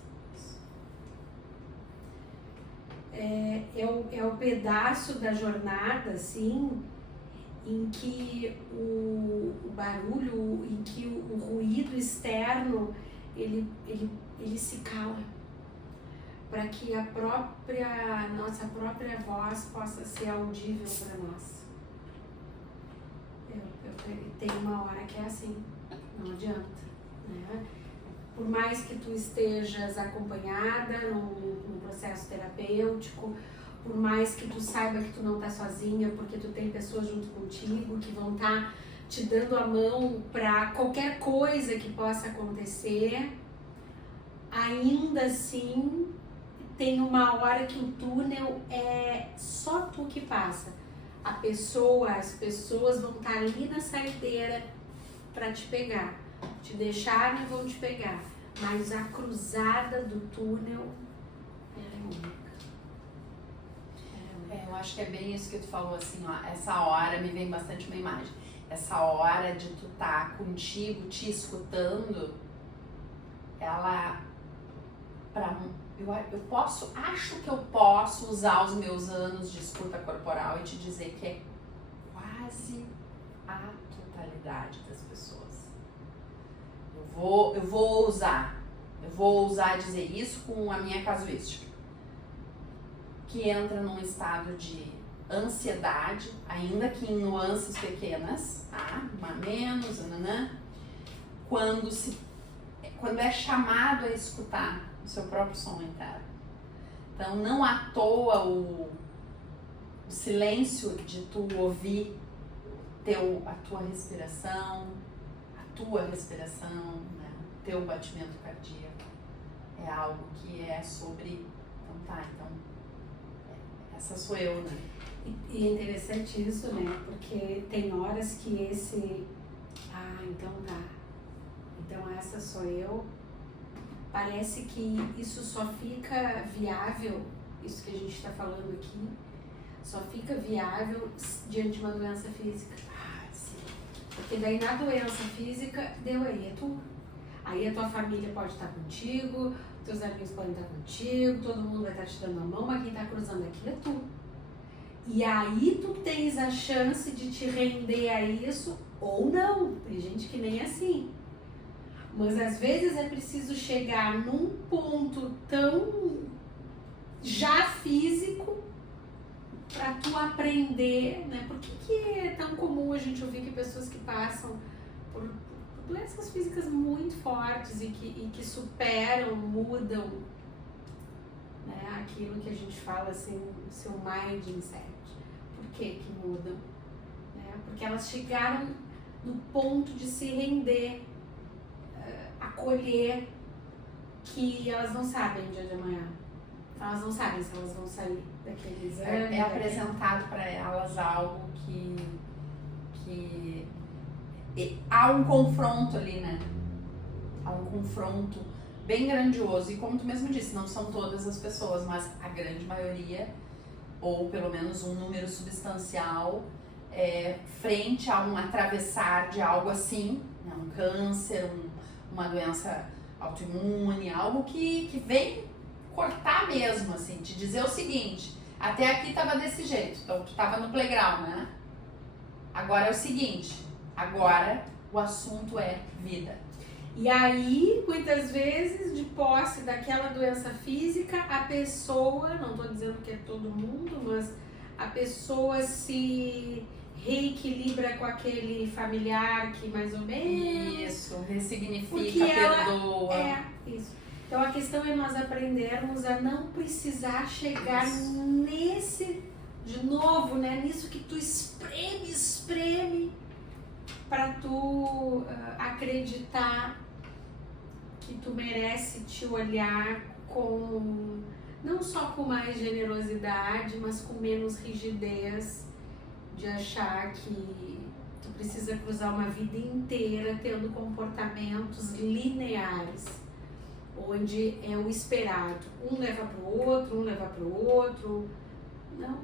É o pedaço da jornada, assim, em que o barulho, em que o ruído externo, ele se cala, para que nossa própria voz possa ser audível para nós. Tem uma hora que é assim, não adianta, né? Por mais que tu estejas acompanhada num processo terapêutico, por mais que tu saiba que tu não tá sozinha, porque tu tem pessoas junto contigo que vão estar te dando a mão para qualquer coisa que possa acontecer, ainda assim tem uma hora que o túnel é só tu que passa. As pessoas vão estar ali na saideira para te pegar, te deixarem e vão te pegar, mas a cruzada do túnel é única. Eu acho que é bem isso que tu falou, assim, ó, essa hora, me vem bastante uma imagem, essa hora de tu tá contigo, te escutando, ela, acho que eu posso usar os meus anos de escuta corporal e te dizer que é quase a totalidade das pessoas. Eu vou ousar dizer isso com a minha casuística, que entra num estado de ansiedade, ainda que em nuances pequenas, tá? Uma menos, quando é chamado a escutar o seu próprio som interno. Então, não à toa o silêncio de tu ouvir a tua respiração, né? Teu batimento cardíaco, é algo que é sobre, essa sou eu, né? E é interessante isso, né? Porque tem horas que então essa sou eu, parece que isso só fica viável, isso que a gente está falando aqui, só fica viável diante de uma doença física. Sim. Porque daí na doença física, é tu. Aí a tua família pode estar contigo, teus amigos podem estar contigo, todo mundo vai estar te dando a mão, mas quem está cruzando aqui é tu. E aí tu tens a chance de te render a isso ou não. Tem gente que nem é assim. Mas às vezes é preciso chegar num ponto tão já físico para tu aprender, né? Por que é tão comum a gente ouvir que pessoas que passam por doenças físicas muito fortes e que superam, mudam, né? Aquilo que a gente fala assim, o seu mindset. Por que mudam? Né? Porque elas chegaram no ponto de se render, acolher que elas não sabem o dia de amanhã. Elas não sabem se elas vão sair daquele exame. É apresentado para elas algo que há um confronto ali, né? Há um confronto bem grandioso. E como tu mesmo disse, não são todas as pessoas, mas a grande maioria, ou pelo menos um número substancial, frente a um atravessar de algo assim, né? Um câncer, uma doença autoimune, algo que vem cortar mesmo, assim, te dizer o seguinte: até aqui tava desse jeito, então tu tava no playground, né? Agora é o seguinte, agora o assunto é vida. E aí, muitas vezes, de posse daquela doença física, a pessoa, não estou dizendo que é todo mundo, mas a pessoa se reequilibra com aquele familiar que mais ou menos... Isso, ressignifica, porque perdoa. Isso. Então a questão é nós aprendermos a não precisar chegar nesse, de novo, né? Nisso que tu espreme para tu acreditar que tu merece te olhar com, não só com mais generosidade, mas com menos rigidez, de achar que tu precisa cruzar uma vida inteira tendo comportamentos lineares, onde é o esperado. Um leva pro outro, um leva pro outro. Não.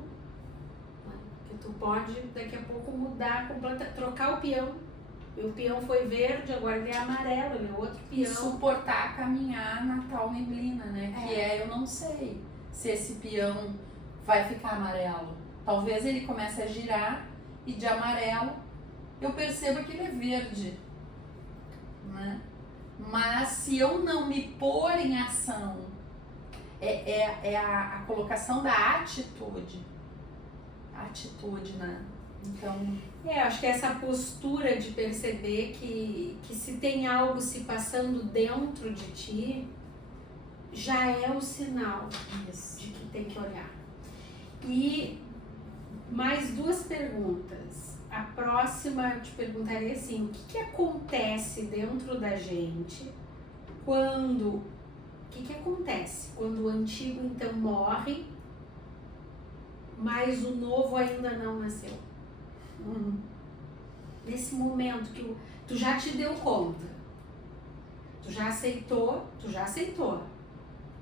Que tu pode daqui a pouco mudar completamente, trocar o peão. Meu peão foi verde, agora ele é amarelo, ele é outro peão. Suportar caminhar na tal neblina, né? Que eu não sei se esse peão vai ficar amarelo. Talvez ele comece a girar e de amarelo eu perceba que ele é verde, né? Mas se eu não me pôr em ação, a colocação da atitude. Atitude, né? Então... acho que essa postura de perceber que se tem algo se passando dentro de ti, já é o sinal de que tem que olhar. E mais duas perguntas. A próxima eu te perguntaria assim, o que acontece dentro da gente quando... O que acontece quando o antigo então morre, mas o novo ainda não nasceu? Nesse momento que tu já te deu conta, tu já aceitou,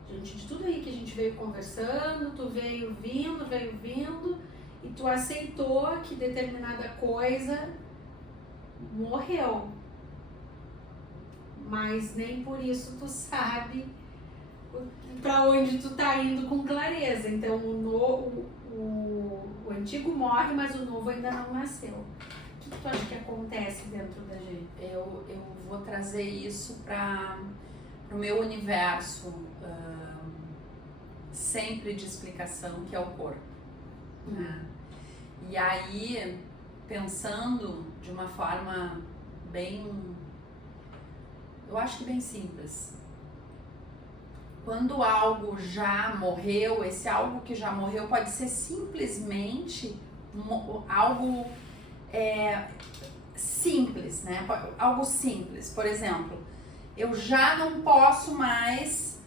diante de tudo aí que a gente veio conversando, tu veio vindo e tu aceitou que determinada coisa morreu, mas nem por isso tu sabe para onde tu tá indo com clareza. Então o antigo morre, mas o novo ainda não nasceu. O que tu acha que acontece dentro da gente? Eu vou trazer isso para o meu universo sempre de explicação, que é o corpo. Né? E aí, pensando de uma forma bem, eu acho que bem simples. Quando algo já morreu, esse algo que já morreu pode ser simplesmente algo simples, né? Algo simples. Por exemplo, eu já não posso mais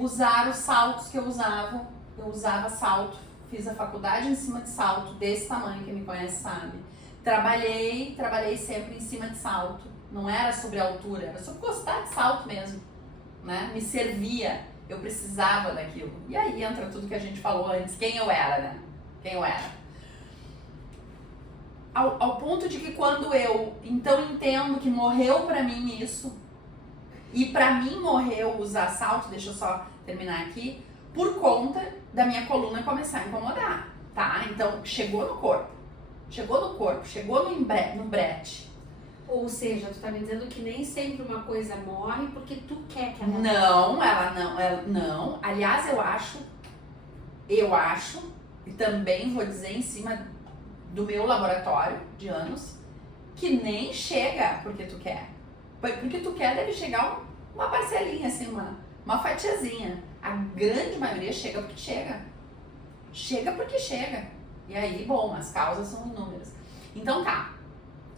usar os saltos que eu usava. Eu usava salto, fiz a faculdade em cima de salto, desse tamanho, quem me conhece sabe. Trabalhei sempre em cima de salto. Não era sobre altura, era sobre gostar de salto mesmo. Né? Me servia, eu precisava daquilo. E aí entra tudo que a gente falou antes, quem eu era, né? Quem eu era. Ao ponto de que quando eu então entendo que morreu pra mim isso, e pra mim morreu usar salto, deixa eu só terminar aqui, por conta da minha coluna começar a incomodar, tá? Então chegou no corpo, chegou no brete. Ou seja, tu tá me dizendo que nem sempre uma coisa morre porque tu quer que ela morra. Ela não. Aliás, eu acho, e também vou dizer em cima do meu laboratório de anos, que nem chega porque tu quer. Porque tu quer deve chegar uma parcelinha, assim, uma fatiazinha. A grande maioria chega porque chega. Chega porque chega. E aí, bom, as causas são inúmeras. Então tá.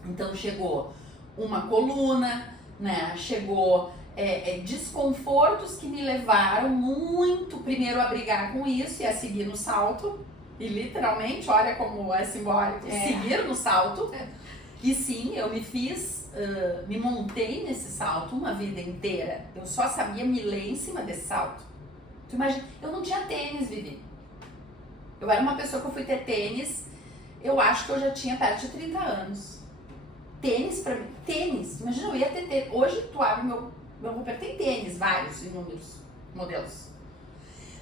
Então chegou uma coluna, né? Chegou desconfortos que me levaram muito primeiro a brigar com isso e a seguir no salto. E literalmente, olha como é simbólico, seguir no salto. E sim, eu me montei nesse salto uma vida inteira. Eu só sabia me ler em cima desse salto. Tu imagina, eu não tinha tênis, Vivi. Eu era uma pessoa que eu fui ter tênis, eu acho que eu já tinha perto de 30 anos. Tênis pra mim, tênis, imagina, eu ia ter tênis. Hoje tu abre meu roupeiro, tem tênis, vários, inúmeros modelos.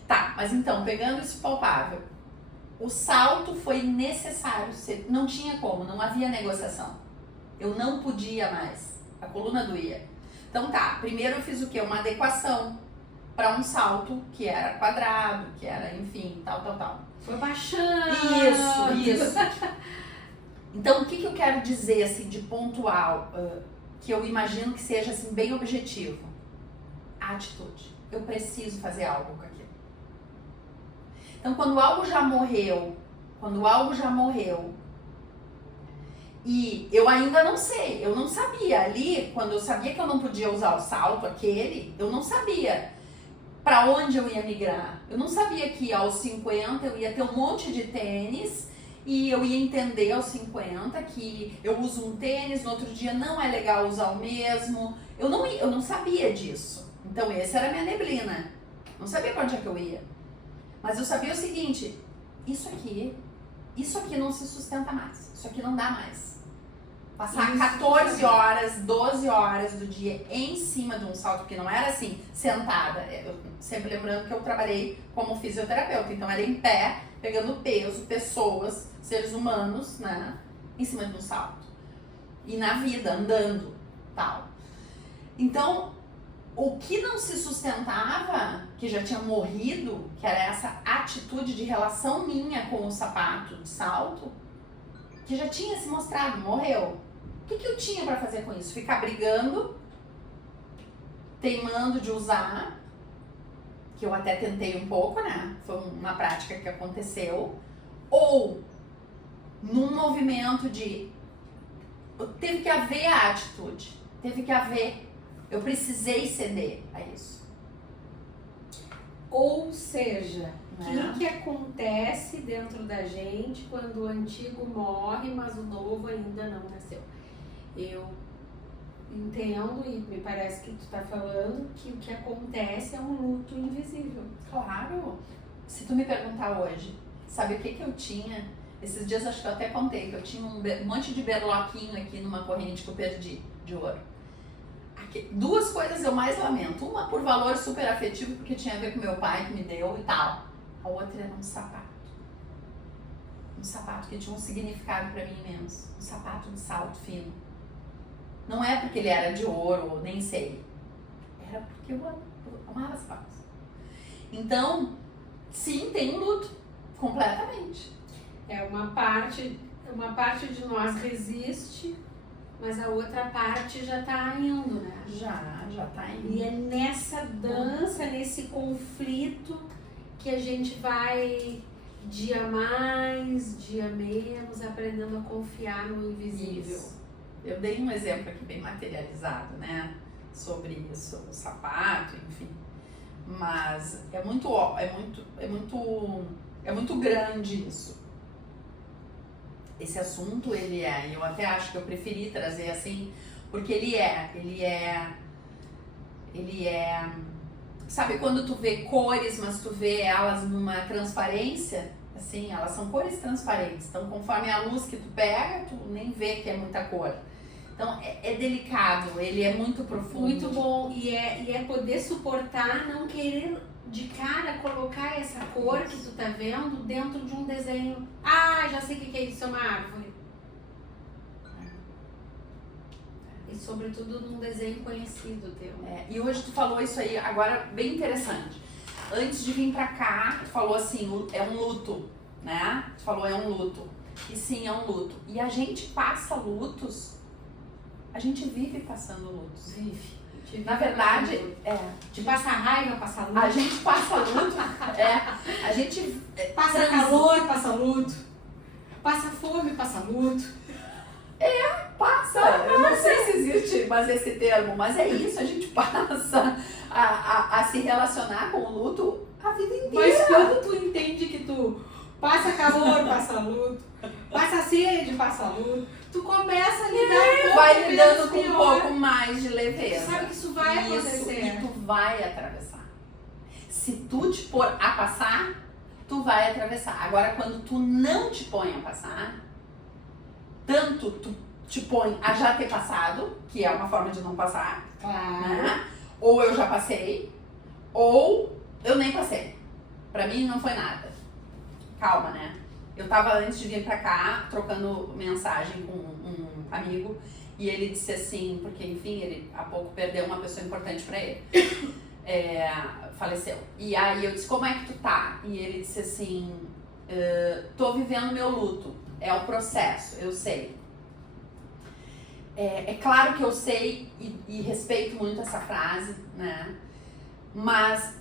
Tá, mas então, pegando isso palpável, o salto foi necessário, não tinha como, não havia negociação. Eu não podia mais, a coluna doía. Então tá, primeiro eu fiz o quê? Uma adequação para um salto que era quadrado, que era, enfim, tal. Foi baixando. Isso. Então, o que eu quero dizer, assim, de pontual, que eu imagino que seja, assim, bem objetivo? a atitude. Eu preciso fazer algo com aquilo. Então, quando algo já morreu, e eu ainda não sei, eu não sabia ali, quando eu sabia que eu não podia usar o salto aquele, eu não sabia para onde eu ia migrar. Eu não sabia que aos 50 eu ia ter um monte de tênis e eu ia entender aos 50 que eu uso um tênis, no outro dia não é legal usar o mesmo. Eu não sabia disso. Então essa era a minha neblina. Não sabia para onde é que eu ia. Mas eu sabia o seguinte, isso aqui não se sustenta mais. Isso aqui não dá mais. Passar 14 horas, 12 horas do dia em cima de um salto, porque não era assim, sentada. Eu sempre lembrando que eu trabalhei como fisioterapeuta, então era em pé, pegando peso, pessoas, seres humanos, né, em cima de um salto. E na vida, andando, tal. Então, o que não se sustentava, que já tinha morrido, que era essa atitude de relação minha com o sapato de salto, que já tinha se mostrado, morreu. O que eu tinha para fazer com isso? Ficar brigando, teimando de usar, que eu até tentei um pouco, né? Foi uma prática que aconteceu. Ou num movimento de... Teve que haver a atitude, teve que haver... Eu precisei ceder a isso. Ou seja, o que acontece dentro da gente quando o antigo morre, mas o novo ainda não nasceu? Eu entendo e me parece que tu está falando que o que acontece é um luto invisível. Claro. Se tu me perguntar hoje, sabe o que eu tinha? Esses dias acho que eu até contei que eu tinha um monte de berloquinho aqui numa corrente que eu perdi de ouro. Duas coisas eu mais lamento. Uma por valor super afetivo, porque tinha a ver com meu pai que me deu e tal. A outra era um sapato. Um sapato que tinha um significado pra mim imenso. Um sapato de salto fino. Não é porque ele era de ouro, nem sei. Era porque eu amava sapatos. Então, sim, tem um luto. Completamente. Uma parte de nós resiste, mas a outra parte já tá indo, né? Já tá indo. E é nessa dança, nesse conflito que a gente vai dia mais, dia menos, aprendendo a confiar no invisível. Isso. Eu dei um exemplo aqui bem materializado, né? Sobre isso, o sapato, enfim. Mas é muito grande isso. Esse assunto, e eu até acho que eu preferi trazer assim, porque ele é, sabe quando tu vê cores, mas tu vê elas numa transparência, assim, elas são cores transparentes, então conforme a luz que tu pega, tu nem vê que é muita cor. Então é delicado, ele é muito profundo. Muito bom, e é poder suportar, não querer de cara colocar essa cor que tu tá vendo dentro de um desenho. Ah, já sei o que é isso, é uma árvore. E sobretudo num desenho conhecido teu. E hoje tu falou isso aí, agora bem interessante. Antes de vir pra cá, tu falou assim, é um luto, né? Tu falou é um luto. E sim, é um luto. E a gente passa lutos, a gente vive passando lutos. Vive. Na verdade, passa raiva, passa luto. A gente passa luto, a gente passa calor, passa luto. Passa fome, passa luto. Passa. Eu não sei se existe mais esse termo, mas é isso, a gente passa a se relacionar com o luto a vida inteira. Mas quando tu entende que tu passa calor, passa luto, passa sede, passa luto, tu começa a lidar vai lidando com um pouco mais de leveza. Tu sabe que isso vai acontecer. E tu vai atravessar. Se tu te pôr a passar, tu vai atravessar. Agora, quando tu não te põe a passar, tanto tu te põe a já ter passado, que é uma forma de não passar, claro, né? Ou eu já passei, ou eu nem passei. Pra mim não foi nada. Calma, né? Eu tava, antes de vir pra cá, trocando mensagem com um amigo, e ele disse assim, porque enfim, ele há pouco perdeu uma pessoa importante pra ele. Faleceu. E aí eu disse, como é que tu tá? E ele disse assim, tô vivendo meu luto. É o processo, eu sei. É claro que eu sei e respeito muito essa frase, né? mas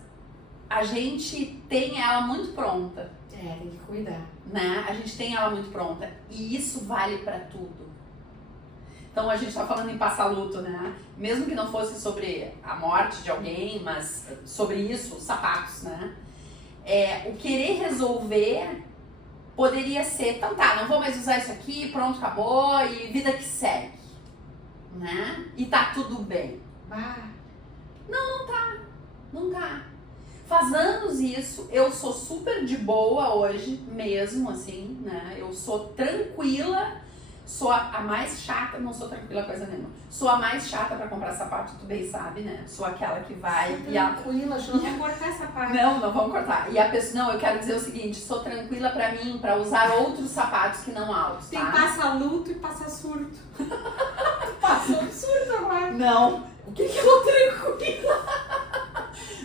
a gente tem ela muito pronta. Tem que cuidar. Né? A gente tem ela muito pronta. E isso vale pra tudo. Então a gente tá falando em passar luto, né? Mesmo que não fosse sobre a morte de alguém, mas sobre isso, os sapatos, né? O querer resolver poderia ser, então tá, não vou mais usar isso aqui, pronto, acabou, e vida que segue, né? E tá tudo bem. Não tá. Faz anos isso, eu sou super de boa hoje, mesmo assim, né? Eu sou tranquila, sou a mais chata, não sou tranquila coisa nenhuma. Sou a mais chata pra comprar sapato, tu bem sabe, né? Sou aquela que vai tranquila, acho que não vamos cortar essa parte. Não vamos cortar. E a pessoa, não, eu quero dizer o seguinte, sou tranquila pra mim, pra usar outros sapatos que não altos, tá? Tem passa luto e passa surto. Passou surto agora. Não, o que eu tô tranquila?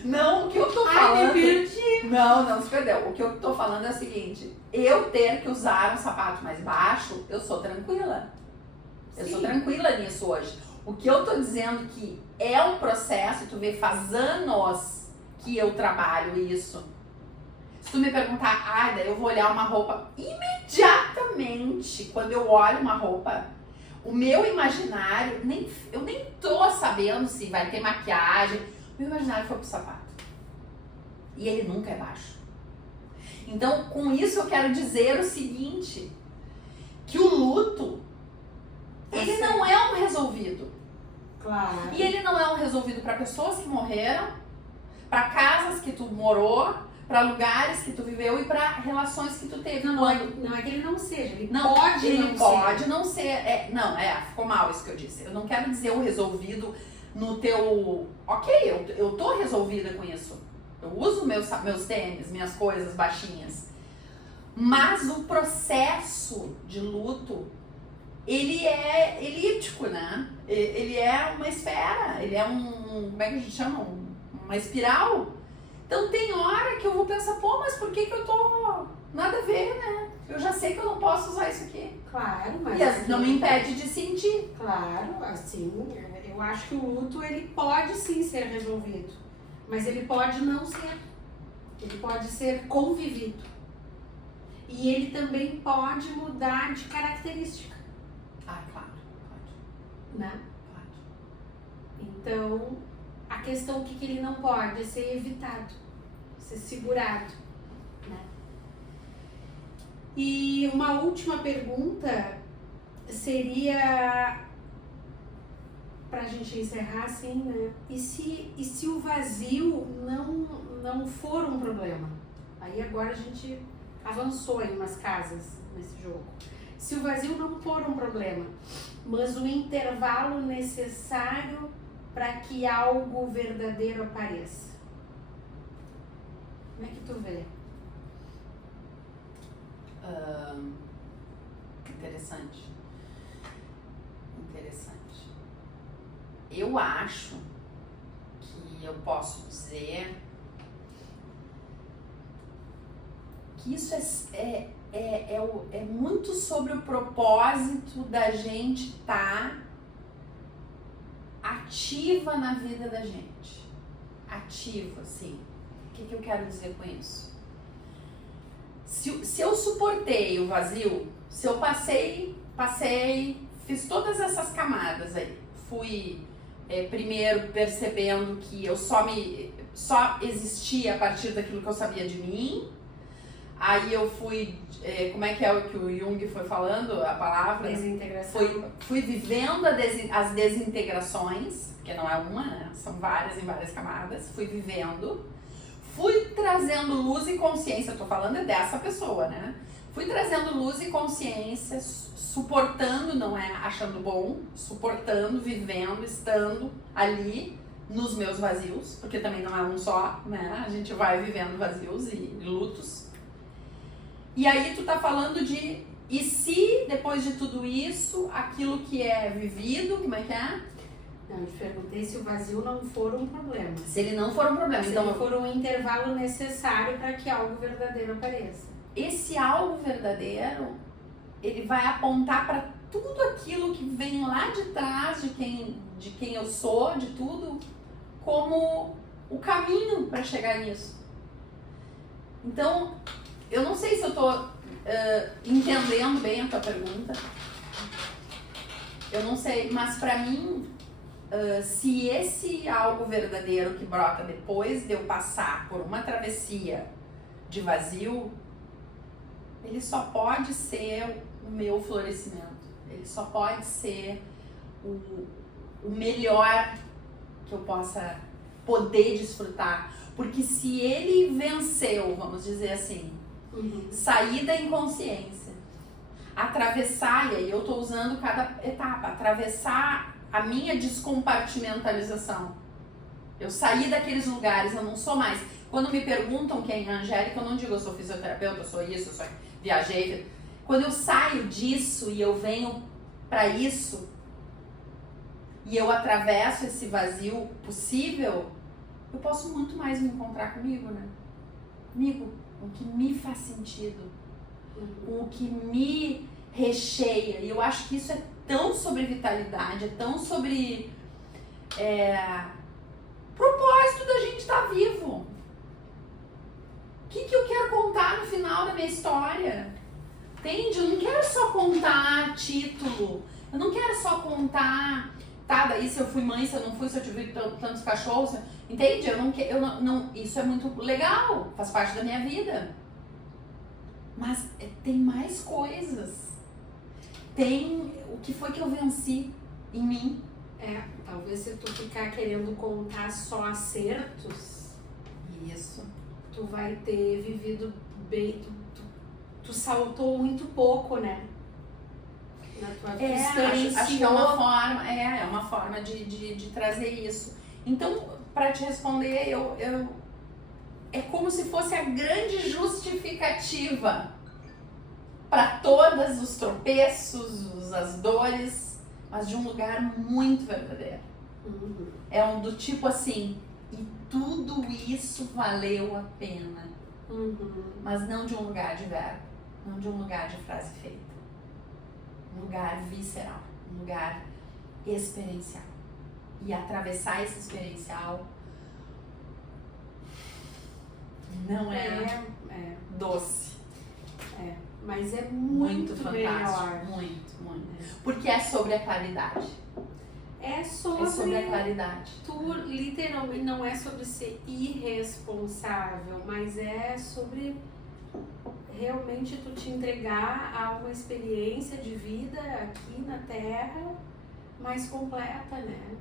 Não, o que eu tô falando... Ai, me perdi. Não se perdeu. O que eu tô falando é o seguinte, eu ter que usar um sapato mais baixo, eu sou tranquila. Eu sou tranquila nisso hoje. O que eu tô dizendo que é um processo, tu vê, faz anos que eu trabalho isso. Se tu me perguntar, daí eu vou olhar uma roupa, imediatamente, quando eu olho uma roupa, o meu imaginário, eu nem tô sabendo se vai ter maquiagem, o meu imaginário foi pro sapato. E ele nunca é baixo. Então, com isso eu quero dizer o seguinte, que o luto, ele não é um resolvido. Claro. E ele não é um resolvido para pessoas que morreram, para casas que tu morou, para lugares que tu viveu e para relações que tu teve. Não é que ele não seja, ele pode não ser. Ficou mal isso que eu disse. Eu não quero dizer o resolvido no teu... Ok, eu tô resolvida com isso. Eu uso meus tênis, minhas coisas baixinhas. Mas o processo de luto, ele é elíptico, né? Ele é uma esfera, ele é como é que a gente chama? Uma espiral. Então tem hora que eu vou pensar, mas por que eu tô... Nada a ver, né? Eu já sei que eu não posso usar isso aqui. Claro, mas... E assim, não me impede de sentir. Claro, assim, eu acho que o luto, ele pode sim ser resolvido. Mas ele pode não ser. Ele pode ser convivido. E ele também pode mudar de característica. Claro, pode. Né? Pode. Então, a questão que ele não pode é ser evitado, ser segurado. Né? E uma última pergunta seria, pra gente encerrar assim, né? E se o vazio não for um problema? Aí agora a gente avançou em umas casas nesse jogo. Se o vazio não for um problema, mas o intervalo necessário para que algo verdadeiro apareça. Como é que tu vê? Interessante. Eu acho que eu posso dizer que isso é muito sobre o propósito da gente estar ativa na vida da gente. Ativa, sim. O que eu quero dizer com isso? Se eu suportei o vazio, se eu passei, fiz todas essas camadas aí, fui primeiro percebendo que eu só existia a partir daquilo que eu sabia de mim. Aí eu fui, como é que é o que o Jung foi falando, a palavra? Desintegração. Fui vivendo as desintegrações, porque não é uma, né? São várias em várias camadas. Fui vivendo, fui trazendo luz e consciência, eu tô falando dessa pessoa, né? Fui trazendo luz e consciência, suportando, não é achando bom, suportando, vivendo, estando ali nos meus vazios, porque também não é um só, né? A gente vai vivendo vazios e lutos. E aí tu tá falando de, e se depois de tudo isso, aquilo que é vivido, como é que é? Não, eu te perguntei se o vazio não for um problema. Se ele não for um problema. Se então ele for um intervalo necessário para que algo verdadeiro apareça. Esse algo verdadeiro, ele vai apontar para tudo aquilo que vem lá de trás de quem eu sou, de tudo, como o caminho para chegar nisso. Então, eu não sei se eu tô entendendo bem a tua pergunta. Eu não sei, mas para mim, se esse algo verdadeiro que brota depois de eu passar por uma travessia de vazio, ele só pode ser o meu florescimento. Ele só pode ser o melhor que eu possa poder desfrutar. Porque se ele venceu, vamos dizer assim, sair da inconsciência, atravessar, e aí eu tô usando cada etapa, atravessar a minha descompartimentalização. Eu saí daqueles lugares, eu não sou mais. Quando me perguntam quem é a Angélica, eu não digo eu sou fisioterapeuta, eu sou isso, eu sou viajei. Quando eu saio disso e eu venho para isso, e eu atravesso esse vazio possível, eu posso muito mais me encontrar comigo, né? Comigo, com o que me faz sentido, com o que me recheia. E eu acho que isso é tão sobre vitalidade, é tão sobre propósito da gente estar vivo. O que eu quero contar no final da minha história? Entende? Eu não quero só contar título, eu não quero só contar, tá, daí se eu fui mãe, se eu não fui, se eu tive tantos cachorros, entende? Isso é muito legal, faz parte da minha vida. Mas tem mais coisas. Tem o que foi que eu venci em mim. Talvez se tu ficar querendo contar só acertos, isso, tu vai ter vivido bem, tu saltou muito pouco, né? Na tua acho que é uma forma de trazer isso. Então, para te responder, é como se fosse a grande justificativa para todos os tropeços, as dores, mas de um lugar muito verdadeiro. É do tipo assim, e tudo isso valeu a pena. Mas não de um lugar de verbo, não de um lugar de frase feita. Um lugar visceral, um lugar experiencial. E atravessar esse experiencial não é doce. Mas é muito fantástico, melhor. Muito. Porque é sobre a claridade. É sobre a claridade. Tu literalmente não é sobre ser irresponsável, mas é sobre realmente tu te entregar a uma experiência de vida aqui na Terra mais completa, né?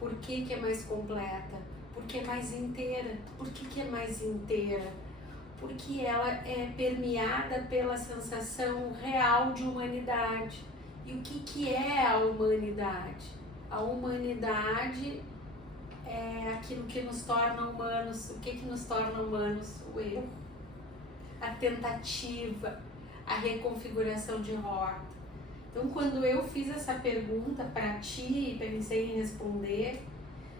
Por que é mais completa? Porque é mais inteira. Por que é mais inteira? Porque ela é permeada pela sensação real de humanidade. E o que é a humanidade? A humanidade é aquilo que nos torna humanos. O que nos torna humanos? O erro, a tentativa, a reconfiguração de rota. Então, quando eu fiz essa pergunta para ti e pensei em responder,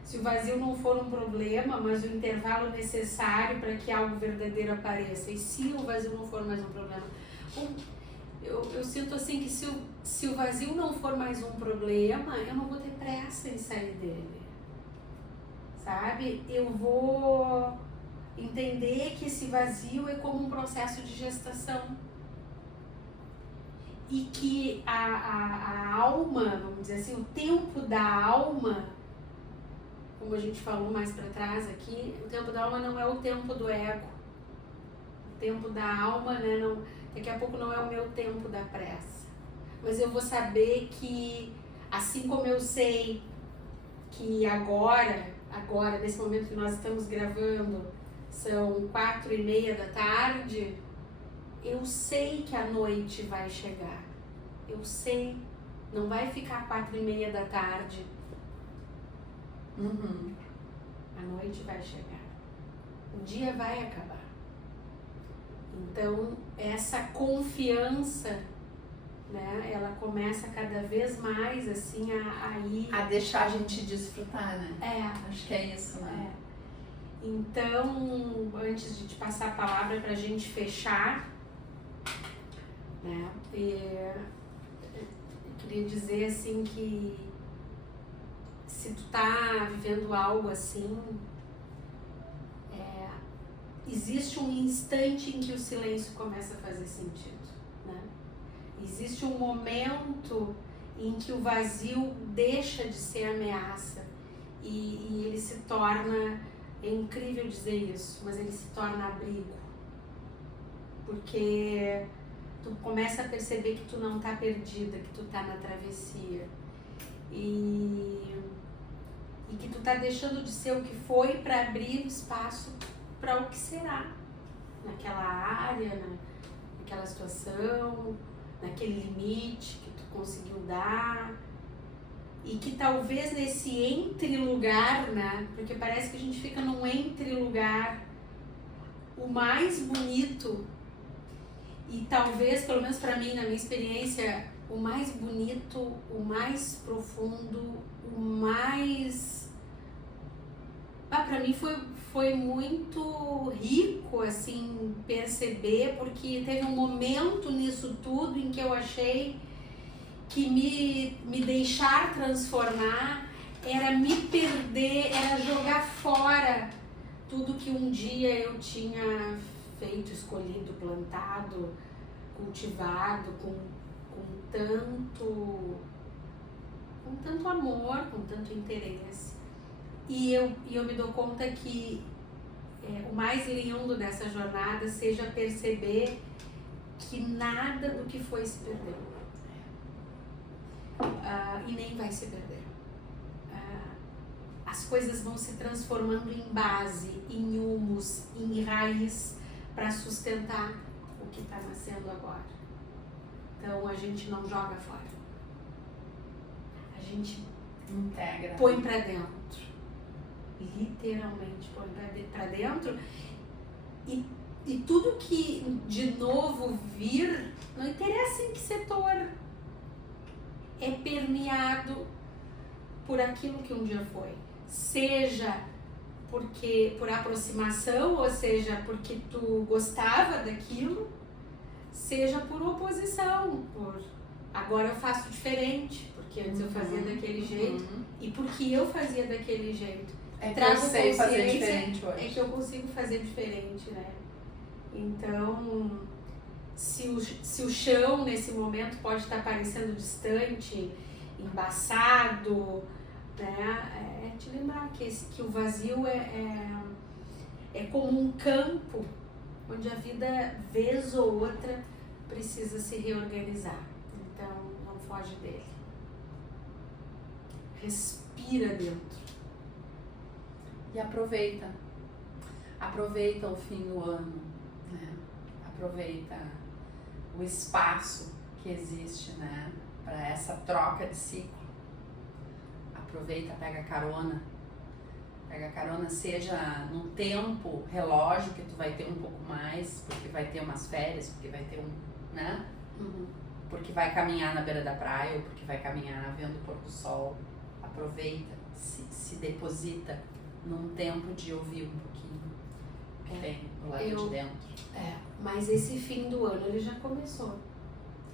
se o vazio não for um problema, mas o intervalo necessário para que algo verdadeiro apareça, e se o vazio não for mais um problema, eu sinto assim que se o vazio não for mais um problema, eu não vou ter pressa em sair dele, sabe? Eu vou entender que esse vazio é como um processo de gestação e que a alma, vamos dizer assim, o tempo da alma, como a gente falou mais para trás aqui, o tempo da alma não é o tempo do ego. O tempo da alma, né, daqui a pouco não é o meu tempo da pressa. Mas eu vou saber que, assim como eu sei que agora, nesse momento que nós estamos gravando, são 4:30 da tarde, eu sei que a noite vai chegar. Eu sei, não vai ficar 4:30 da tarde. A noite vai chegar. O dia vai acabar. Então, essa confiança, né, ela começa cada vez mais assim a ir... A deixar a gente desfrutar, né? Acho que é isso, né? Então, antes de te passar a palavra pra gente fechar, né, eu queria dizer assim que se tu tá vivendo algo assim, existe um instante em que o silêncio começa a fazer sentido, né? Existe um momento em que o vazio deixa de ser ameaça e ele se torna, é incrível dizer isso, mas ele se torna abrigo. Porque tu começa a perceber que tu não tá perdida, que tu tá na travessia. E que tu tá deixando de ser o que foi para abrir espaço para o que será. Naquela área, naquela situação, naquele limite que tu conseguiu dar. E que talvez nesse entre-lugar, né? Porque parece que a gente fica num entre-lugar, o mais bonito, e talvez, pelo menos pra mim, na minha experiência, o mais bonito, o mais profundo, o mais... pra mim foi muito rico, assim, perceber, porque teve um momento nisso tudo em que eu achei que me deixar transformar era me perder, era jogar fora tudo que um dia eu tinha feito, escolhido, plantado, cultivado com tanto amor, com tanto interesse. E eu me dou conta que o mais lindo dessa jornada seja perceber que nada do que foi se perdeu. E nem vai se perder. As coisas vão se transformando em base, em humus, em raiz, para sustentar o que está nascendo agora. Então a gente não joga fora. A gente integra, põe para dentro. Literalmente põe para dentro. E tudo que de novo vir, não interessa em que setor, é permeado por aquilo que um dia foi. Seja por aproximação, ou seja, porque tu gostava daquilo, seja por oposição, agora eu faço diferente, porque antes eu fazia daquele jeito, e porque eu fazia daquele jeito. Eu sei fazer diferente hoje. É que eu consigo fazer diferente, né? Então, se o chão nesse momento pode estar parecendo distante, embaçado, né? É te lembrar que o vazio é como um campo onde a vida, vez ou outra, precisa se reorganizar. Então, não foge dele. Respira dentro. E aproveita. Aproveita o fim do ano, né? Aproveita o espaço que existe, né? Para essa troca de ciclo. Aproveita, pega carona. Pega carona, seja no tempo, relógio, que tu vai ter um pouco mais, porque vai ter umas férias, porque vai ter né? Porque vai caminhar na beira da praia, ou porque vai caminhar vendo o pôr do sol. Aproveita, se deposita num tempo de ouvir um pouquinho o que tem do lado de dentro. Mas esse fim do ano, ele já começou.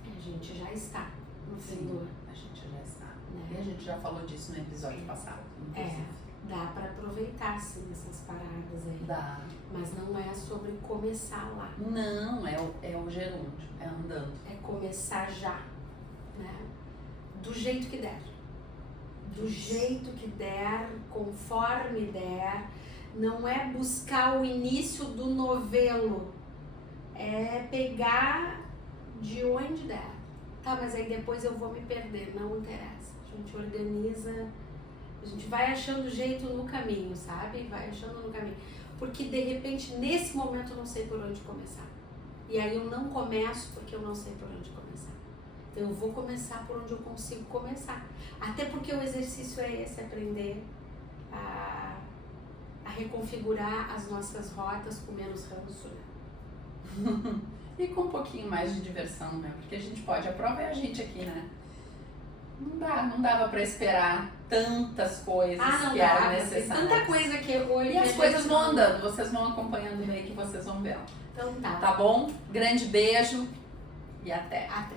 A gente já está no fim do ano. A gente já está. Né? E a gente já falou disso no episódio passado, inclusive. Dá para aproveitar, sim, essas paradas aí. Dá. Mas não é sobre começar lá. Não, é o gerúndio, é andando. É começar já, né? Do jeito que der. Do jeito que der, conforme der. Não é buscar o início do novelo. É pegar de onde der. Tá, mas aí depois eu vou me perder. Não interessa. A gente organiza... A gente vai achando jeito no caminho, sabe? Vai achando no caminho. Porque, de repente, nesse momento eu não sei por onde começar. E aí eu não começo porque eu não sei por onde começar. Então eu vou começar por onde eu consigo começar. Até porque o exercício é esse, aprender a reconfigurar as nossas rotas com menos ranço, né? E com um pouquinho mais de diversão, né? Porque a gente pode, a prova é a gente aqui, né? Não dava pra esperar tantas coisas que eram necessárias. Tanta coisa que hoje... E as coisas vão andando, vocês vão acompanhando bem que vocês vão vendo. Então tá. Tá bom? Grande beijo e até. Até.